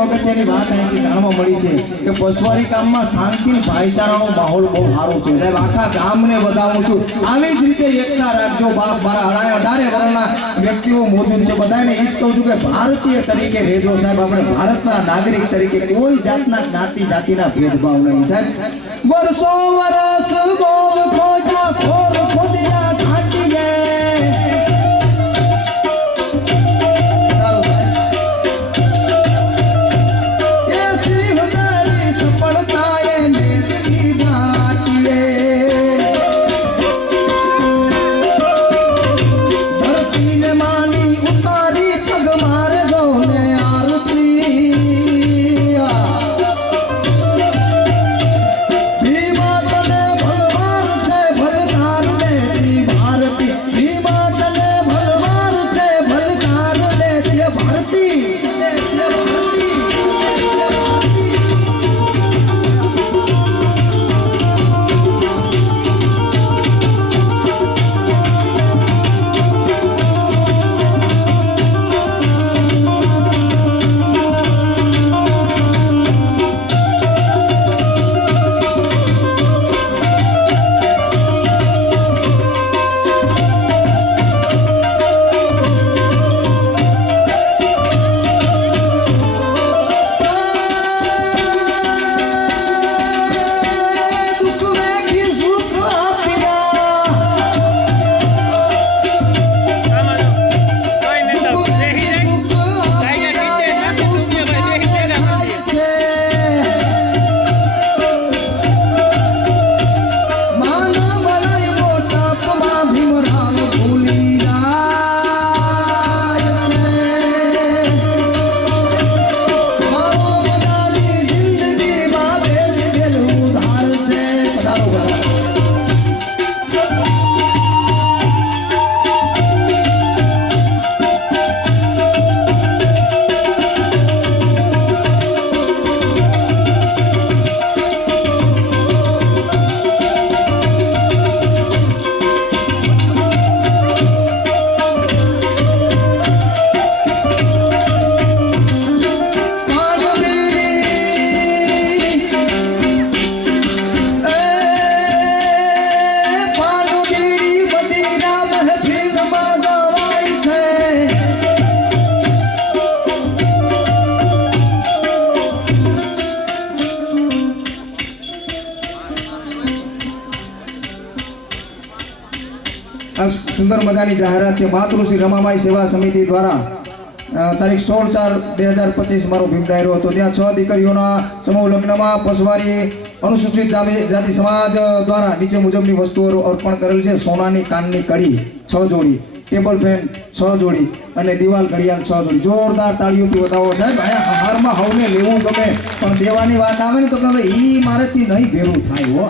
અગત્યની વાત અહીંથી જાણવા મળી છે કે પસવારી ગામમાં શાંતિ અને ભાઈચારાનો માહોલ બહુ સારો છે સાહેબ. આખા ગામને વધાવું છું આવી જ રીતે એકતા રાખજો. બાપ મારા 18 વર્ષના વ્યક્તિઓ મોજૂદ છે, બધાને એ જ કહું છું કે ભારતીય તરીકે રહેજો સાહેબ. આપણે ભારતના નાગરિક તરીકે કોઈ જાતના જ્ઞાતિ જાતિના ભેદભાવ નહીં સાહેબ. વર્ષો વર્ષ ગોળ ખોજા ખોર ખોદિયા ઘાટી જાય. ભીમા તને ભગવાન છે ભલકાર સુંદર મજાની જાહેરાત છે માતૃશ્રી રમાબાઈ સેવા સમિતિ દ્વારા તારીખ 16/4/2025 મારો ભીમ ડાયરો હતો ત્યાં 6 દીકરીઓના સમૂહ લગ્નમાં પસવારી અનુસૂચિત જાતિ સમાજ દ્વારા નીચે મુજબની વસ્તુઓ અર્પણ કરેલ છે સોનાની કાનની કડી 6 જોડી ટેબલ ફેન 6 જોડી અને દિવાલ ઘડિયાળ 6 જોડી જોરદાર તાળીઓથી વધાવો સાહેબ આયા હારમાં હવને લેવું ગમે પણ દેવાની વાત આવે ને તો કે ઈ મારેથી નહીં ભેરું થાય હો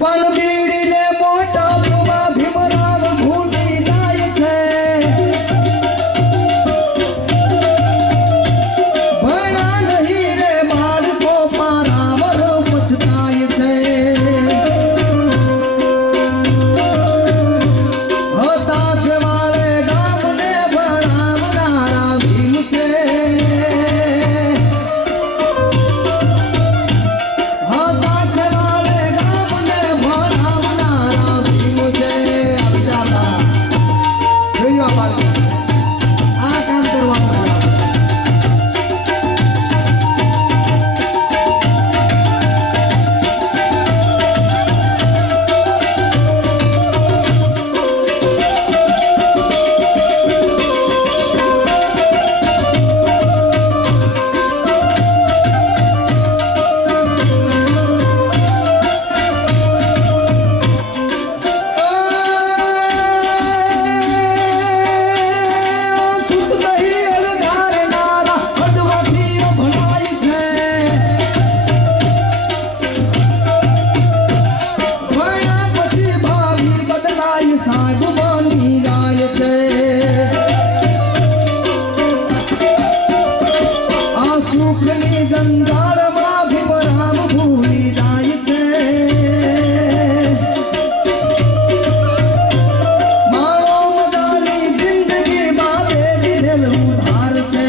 પણ બીડીને મોટા ભૂમા ભીમરાવ ભૂલી જાય છે ભણા નહીં રે બાળકો પારાવર પછતાય છે હતા છે વાળે ગામને ભણાવનારા ભીમ છે હતા છે વાળે ગામને ભણાવનારા ભીમ છે આ વિચારતા જોઈ લો આ કામ કરવાનું છે સુખની જંજાળમાં ભીમરાવ ભૂલી જાય છે મારો મજાની જિંદગી બાબે દીધેલ ઉધાર છે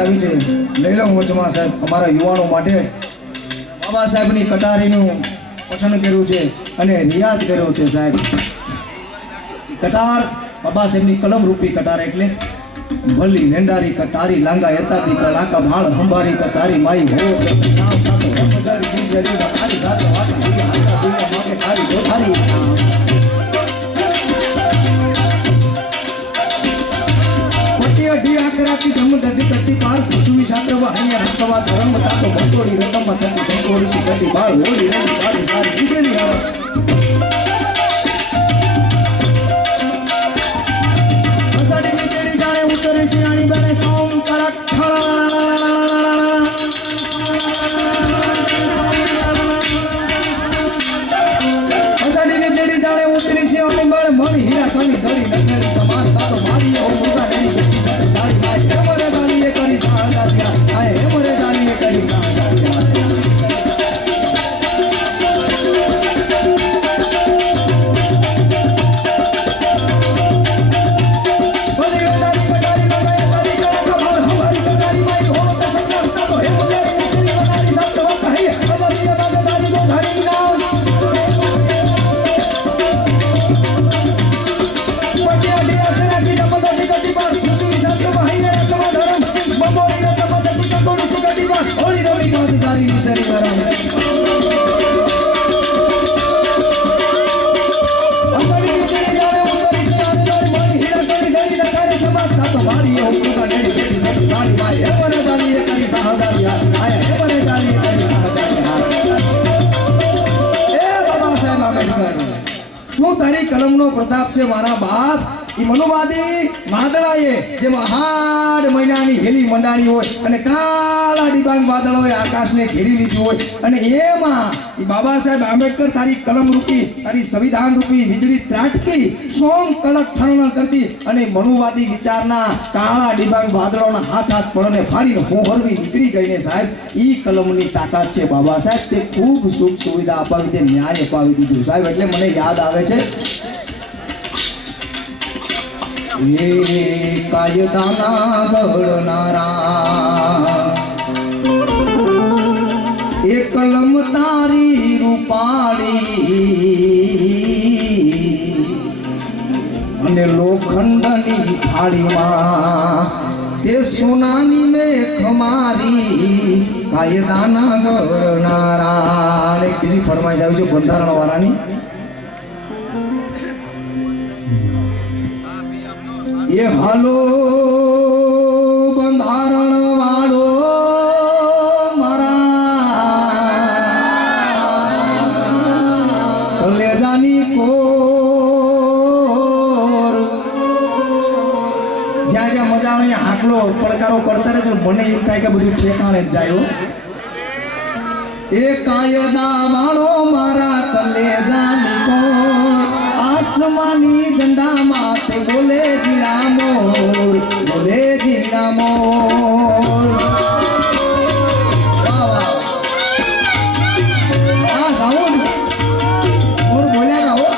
આવી છે લઈ લો વચમાં સાહેબ અમારા યુવાનો માટે બાબા સાહેબની કટારીનું પઠન કર્યું છે અને રિયાઝ કર્યો છે સાહેબ કટાર બાબા સાહેબની કલમ રૂપી કટાર એટલે ભલી લેંડારી કટારી લાંગા યતાતી કળાકા ભાળ હંબારી કચારી માઈ હો નામ કાતો રમજારી બીજરી તારી સાથે વાતા દીયા હાતા દુનિયા માગે તારી ગોથારી આકરાકી જમ દડી તટી પાર ખુશવી છાત્ર વાહિયા રક્તવા ધર્મ તાતો ગંટોડી રતમ થતી ગંટોડી સિકસી બાર હોડી રે તારી સારી દિશેની હાર અસાડી વીજળી જાણે ઉતરે શિયાળી બને સોમ કળક અસાડી વીજળી જાણે ઉતરે શિયાળી બને મણી હીરા કણી જડી નખેરી સમાન તાતો મારી હો મુગા ડેરી બેટી સાથે સારી લાય હેમરે દાલીએ કરી સાહજાત્યા આય હેમરે દાલીએ કરી સાહજાત્યા શું તારી કલમનો પ્રતાપ છે મારા બાપ ઈ મનુવાદી વાદળાએ જે મહાડ મહિનાની હેલી મંડાણી હોય અને કાળા ડિબાંગ વાદળોએ આકાશને ઘેરી લીધું હોય અને એમાં ઈ બાબા સાહેબ આંબેડકર તારી કલમ રૂપી તારી સંવિધાન રૂપી વીજળી ત્રાટકી સોમ કડક ઠણણ કરતી અને મનુવાદી વિચારના કાળા ડિબાંગ વાદળોના હાથ પડને ફાડીને હોહરવી નીકળી ગઈને સાહેબ ઈ કલમની તાકાત છે બાબા સાહેબ તે ખૂબ સુખ સુવિધા અપાવી દે ન્યાય અપાવી દીધું સાહેબ એટલે મને યાદ આવે છે એ કાયદાના ઘડનારા એ કલમ તારી રૂપાળી અને લોખંડની થાળીમાં તે સોનાની મેખ મારી કાયદાના ઘડનારા અને બીજી ફરમાઈશ આવી છે બંધારણ વાળાની ये हालो बंधारण वालो मारा ले जानी कोर ज्યાં જ્યાં મજા આવે હાકલો પડકારો કરતા રહે મને એમ થાય કે બધું ઠેકાણે જ જાય એ કાયદા વાળો મારા કલેજાની કોર आसमानी झंडा माते बोले जीना मोर बोले जीना मोर हाँ साउंड और बोलेगा वो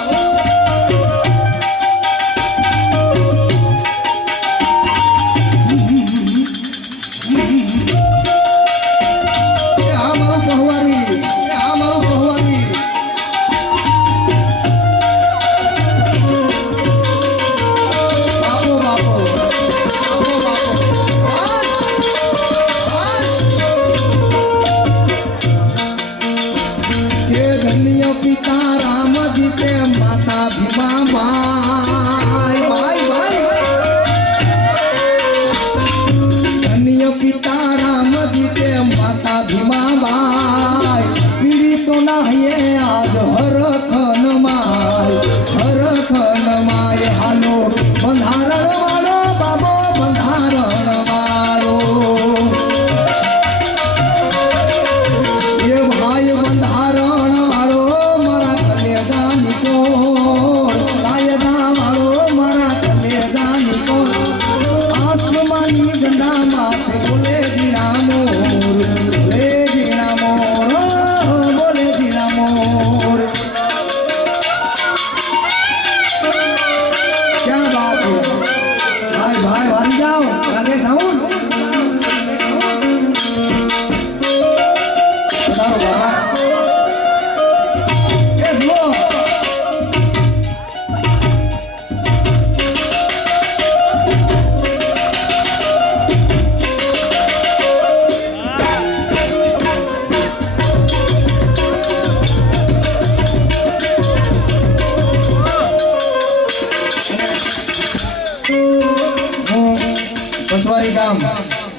પસવારી ગામ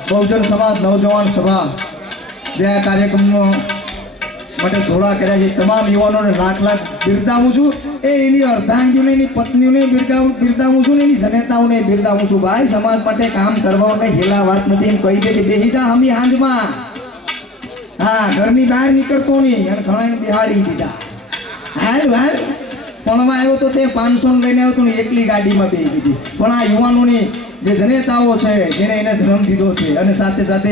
બહુજન સમાજ નવજવાન સભા જે આ કાર્યક્રમનો માટે ધોળા કર્યા છે તમામ યુવાનોને લાખ લાખ બિરદાવું છું એ એની અર્ધાંગીઓને એની પત્નીઓને બિરદાવું છું ને એની જનેતાઓને બિરદાવું છું ભાઈ સમાજ માટે કામ કરવામાં કઈ હેલા વાત નથી એમ કહી દે કે બેહી જા હમી હાંજમાં હા ઘરની બહાર નીકળતો નહીં અને ઘણા બિહાડી દીધા હાલ હાલ પણમાં આવ્યો તો તે 500 લઈને આવ્યો તો ને એકલી ગાડીમાં બેહી દીધી પણ આ યુવાનોની જે જનેતાઓ છે જેને એને જન્મ દીધો છે અને સાથે સાથે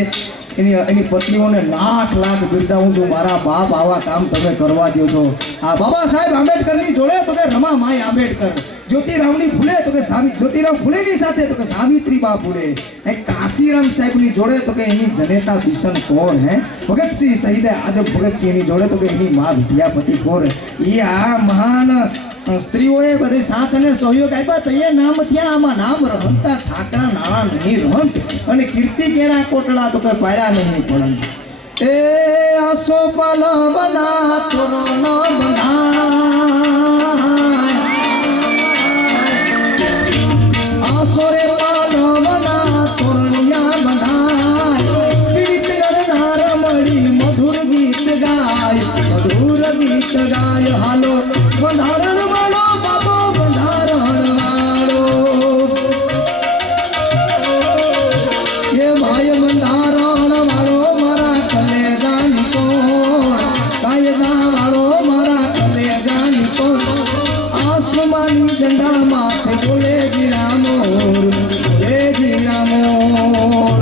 એની પત્નીઓને લાખ લાખ બિરદાવું છું મારા બાપ આવા કામ તમે કરવા દો છો આ બાબા સાહેબ આંબેડકરની જોડે તો કે રમા માય આંબેડકર જ્યોતિરાવની ફૂલે તો કે જ્યોતિરાવ ફૂલેની સાથે તો કે સાવિત્રીબા ફૂલે એ કાશીરામ સાહેબની જોડે તો કે એની જનેતા બિશન કૌર હે ભગતસિંહ શહીદ આઝમ ભગતસિંહની જોડે તો કે એની મા વિદ્યાપતિ કૌર એ આ મહાન સ્ત્રીઓએ બધી સાથ અને સહયોગ આપ્યા તો એ નામ થયા આમાં નામ રહંતા ઠાકરા નાળા નહીં રહંત અને કીર્તિ કેરા કોટડા તો કઈ પાડ્યા નહીં પડન એ આસો પાલ બના તોરણ બંધાય આસો રે પાલ બના તોરણિયા બંધાય પીડિત નર મળી મધુર ગીત ગાય હાલો બંધારણ વાળો બાબો બંધારણ વાળો એ ભાઈ બંધારણ વાળો મારા કલેજાની કોણ કાયદા વાળો મારા કલેજાની કોણ આસમાની ઝંડા માથે બોલે જીરા મોર બોલે જીરા મોર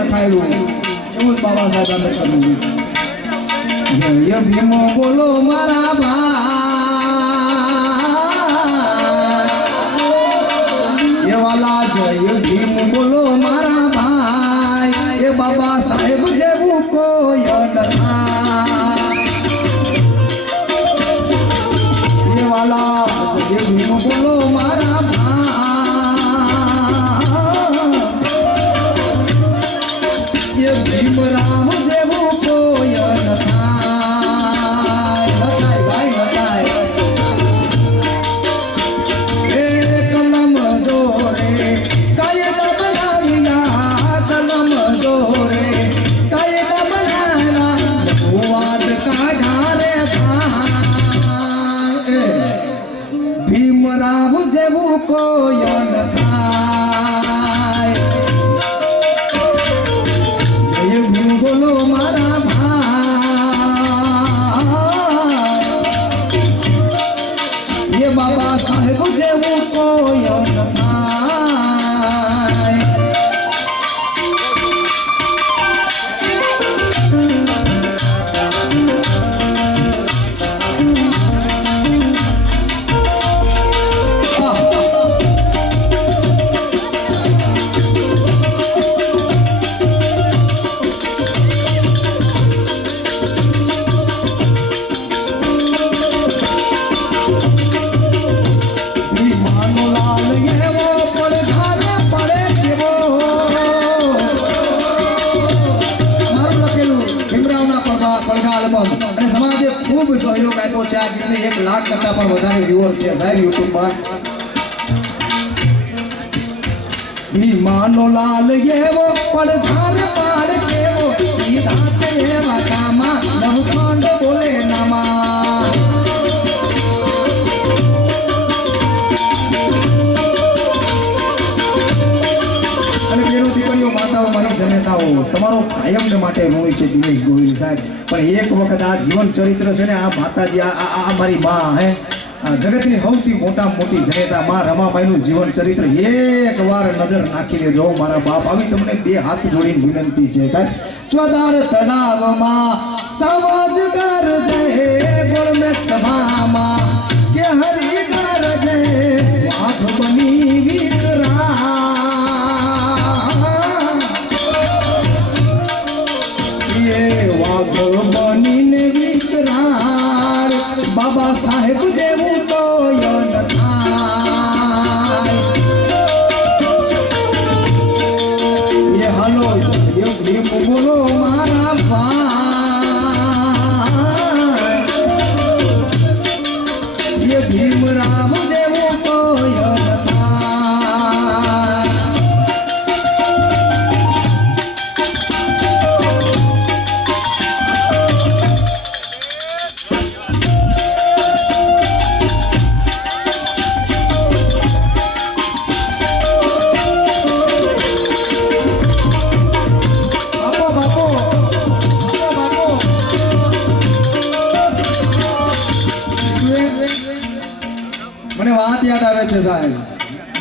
લખાયેલું એવું જ બાબા સાહેબ આંબેડકરનું જય ભીમ બોલો મારા ભાઈ એ વાલા જય ભીમ બોલો મારા ભાઈ એ બાબા સાહેબ જેવું કોઈ નથી એ વાલા જય ભીમ બોલો મારા ભાઈ ભીમરામ જેવું કોઈ નથાય ભાઈ નથાય એ કલમ દોરે કાયદા બનાવીના કલમ દોરે કાયદા બનાવ્યા વાત કાઢા રે ભાઈ ભીમરામ જેવું કોઈ નથાય બોલો મારા ભાઈ એ બાબા સાહેબ જેવું કોઈ નથાય અને સમાજે ખૂબ સહયોગ આપ્યો છે. આ ગીતને 1 લાખ કરતા પણ વધારે વ્યુઅર છે સાહેબ યુટ્યુબ પર. ભીમાનો લાલ એવો પડઘાર પાડ કેવો કીધા છે એવા કામા નવખંડ બોલે નામા અને બેનો દીકરીઓ માતાઓ મારી જનેતાઓ તમારો કાયમને માટે ઋણી છે દિનેશ ગોહિલ સાહેબ. પણ એક વખત આ જીવન ચરિત્ર છે ને આ માતાજી આ મારી માં હે જગતની સૌથી મોટી જનેતા માં રમાબાઈનું જીવન ચરિત્ર એકવાર નજર નાખી લેજો મારા બાપ. આવી તમને 2 હાથ જોડીને વિનંતી છે સાહેબ. ચોદાર તળાવમાં સવાજ ગરજે ગોળ મે સભામાં કે હરી ગરજે વાઘ બની વિકરા વાઘ બનીને વિકરાળ બાબા સાહેબ જેવું કોઈ નથાય એ હાલો એ ભીમ બોલો મારા ભાઈ એ ભીમરામ જેવું કોઈ નથાય યાદ આવે છે સાહેબ.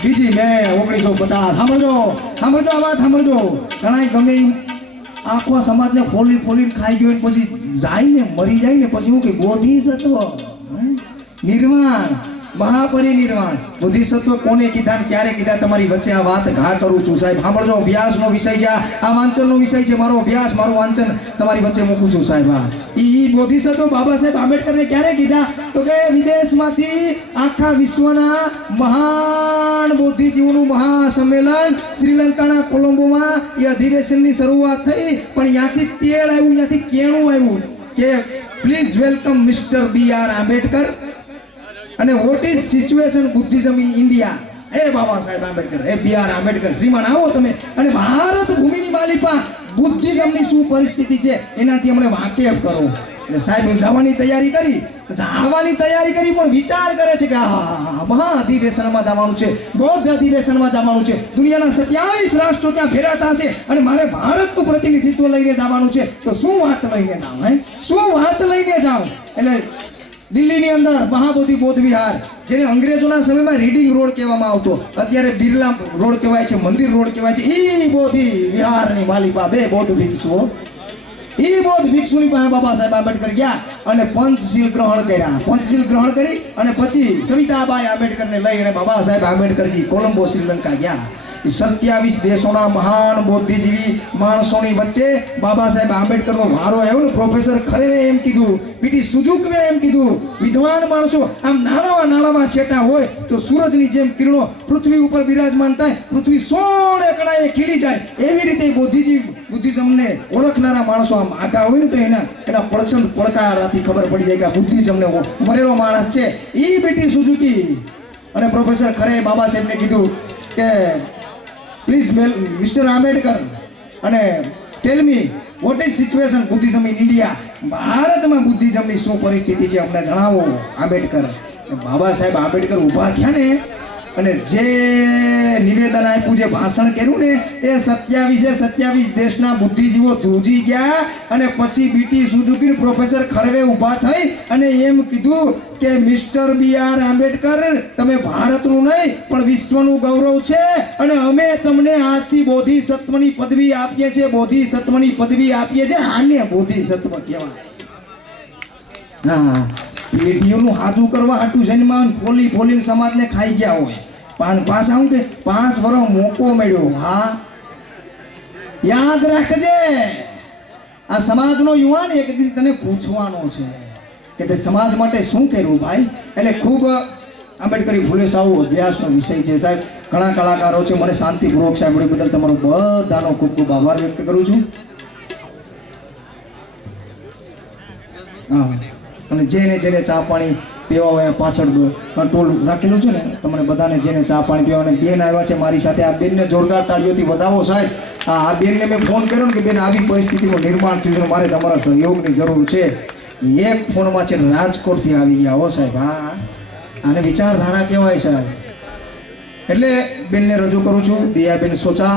બીજી મે 1950. સાંભળજો સાંભળજો આ વાત સાંભળજો. ઘણા ગમે એમ આખો સમાજને ફોલી ફોલીને ખાઈ ગયો ને પછી જાય ને મરી જાય ને પછી હું કે બોધિસત્વ નિર્વાણ મહાપરિનિર્વાણ. બોધિસત્વ કોને કીધા ને ક્યારે કીધા તમારી વચ્ચે આ વાત ઘા કરું છું સાહેબ. સાંભળજો અભ્યાસનો વિષય છે આ વાંચનનો વિષય છે. મારો અભ્યાસ મારું વાંચન તમારી વચ્ચે મૂકું છું સાહેબ. હા ઈ બોધિસત્વ બાબા સાહેબ આંબેડકરને ક્યારે કીધા તો કે વિદેશમાંથી આખા વિશ્વના મહાન બૌદ્ધિજીવોનું મહાસંમેલન શ્રીલંકાના કોલંબોમાં એ અધિવેશનની શરૂઆત થઈ. પણ ત્યાંથી તેડ આવ્યું, ત્યાંથી કેણું આવ્યું કે please welcome mister B.R. Ambedkar અને what is situation Buddhism in India. એ બાબા સાહેબ આંબેડકર, એ B.R. આંબેડકર શ્રીમાન આવો તમે અને ભારત ભૂમિની માલિકા બુદ્ધિઝમની શું પરિસ્થિતિ છે એનાથી અમને વાકેફ કરો. એટલે સાહેબ જવાની તૈયારી કરી, જવાની તૈયારી કરી પણ વિચાર કરે છે કે હા મહા અધિવેશનમાં જવાનું છે, બૌદ્ધ અધિવેશનમાં જવાનું છે, દુનિયાના 27 રાષ્ટ્રો ત્યાં ભેગા થશે અને મારે ભારતનું પ્રતિનિધિત્વ લઈને જવાનું છે. તો શું વાત લઈને જાઉં? શું વાત લઈને જાઉં? એટલે દિલ્હીની અંદર મહાબોધિ બૌદ્ધ વિહાર, જેને અંગ્રેજોના સમયમાં રીડિંગ રોડ કહેવામાં આવતો, અત્યારે બિરલા રોડ કહેવાય છે, મંદિર રોડ કહેવાય છે. ઈ બોધિ વિહારની માલિકા બે બૌદ્ધ ભિક્ષુઓ, ઈ બૌદ્ધ ભિક્ષુની પાસે બાબા સાહેબ આંબેડકર ગયા અને પંચશીલ ગ્રહણ કર્યા. પંચશીલ ગ્રહણ કરી અને પછી સવિતાબાઈ આંબેડકરને લઈ અને બાબા સાહેબ આંબેડકરજી કોલંબો શ્રીલંકા ગયા. 27 દેશોના મહાન બૌદ્ધિજીવી માણસોની વચ્ચે બાબા સાહેબ આંબેડકરનો વારો આવ્યો ને. પ્રોફેસર ખરેવે એમ કીધું, પીટી સુજુકવે એમ કીધું, વિદ્વાન માણસો આમ નાણામાં છેટા હોય તો સૂરજની જેમ કિરણો પૃથ્વી ઉપર બિરાજમાન થાય, પૃથ્વી સોળે કણાએ ખીલી જાય, એવી રીતે બુદ્ધિઝમને ઓળખનારા માણસો આમ આગા હોય ને તો એના પડછંદ પડકારાથી ખબર પડી જાય કે આ બુદ્ધિઝમને મરેલો માણસ છે. ઈ પીટી સુજુકી અને પ્રોફેસર ખરે બાબા સાહેબને કીધું કે પ્લીઝ મિસ્ટર આંબેડકર અને tell me what is situation Buddhism in India. ભારતમાં બુદ્ધિઝમની શું પરિસ્થિતિ છે અમને જણાવો આંબેડકર. બાબા સાહેબ આંબેડકર ઊભા થયા ને અને જે નિવેદન આપ્યું, જે ભાષણ કર્યું ને એ 27 દેશના બુદ્ધિજીવો ધ્રુજી ગયા. અને પછી બીટી સુઝુકી પ્રોફેસર ખરવે ઊભા થઈ અને એમ કીધું કે મિસ્ટર B.R. આંબેડકર, તમે ભારતનું નહીં પણ વિશ્વનું ગૌરવ છે અને અમે તમને આજથી બોધિસત્વની પદવી આપીએ છીએ, બોધિસત્વની પદવી આપીએ છીએ. આને બોધિસત્વ કહેવાય. હા, પેઢીઓનું હાથું કરવા હાટું જન્માન ફોલીને સમાજને ખાઈ ગયા હોય. પાછા હું કે 5 વર્ષ મોકો મળ્યો. હા યાદ રાખજે, આ સમાજનો યુવાન એક દી તને પૂછવાનો છે કે તે સમાજ માટે શું કર્યું ભાઈ. એટલે ખૂબ આંબેડકરી ફૂલે સાવ અભ્યાસનો વિષય છે સાહેબ. ઘણા કલાકારો છે, મને શાંતિપૂર્વક સાંભળ્યું બદલ તમારો બધાનો ખૂબ ખૂબ આભાર વ્યક્ત કરું છું. હા, અને જેને ચા પાણી પીવા હોય પાછળ ટોલ રાખેલું છે ને, તમને બધાને જેને ચા પાણી પીવા અને બેન આવ્યા છે મારી સાથે, આ બેનને જોરદાર તાળીઓથી વધાવો સાહેબ. આ બેનને મેં ફોન કર્યો ને કે બેન આવી પરિસ્થિતિનું નિર્માણ થયું છે, મારે તમારા સહયોગની જરૂર છે. એક ફોનમાં છે રાજકોટથી આવી ગયા હો સાહેબ. હા, આને વિચારધારા કહેવાય સાહેબ. એટલે બેનને રજૂ કરું છું, દિયાબેન સોચા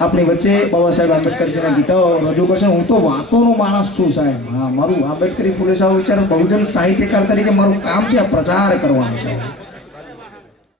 આપણી વચ્ચે બાબા સાહેબ આંબેડકરજીના ગીતો રજૂ કરશે. હું તો વાતોનો માણસ છું સાહેબ. હા, મારું આંબેડકરી ફૂલે સાહેબ વિચાર બહુજન સાહિત્યકાર તરીકે મારું કામ છે આ પ્રચાર કરવાનું સાહેબ.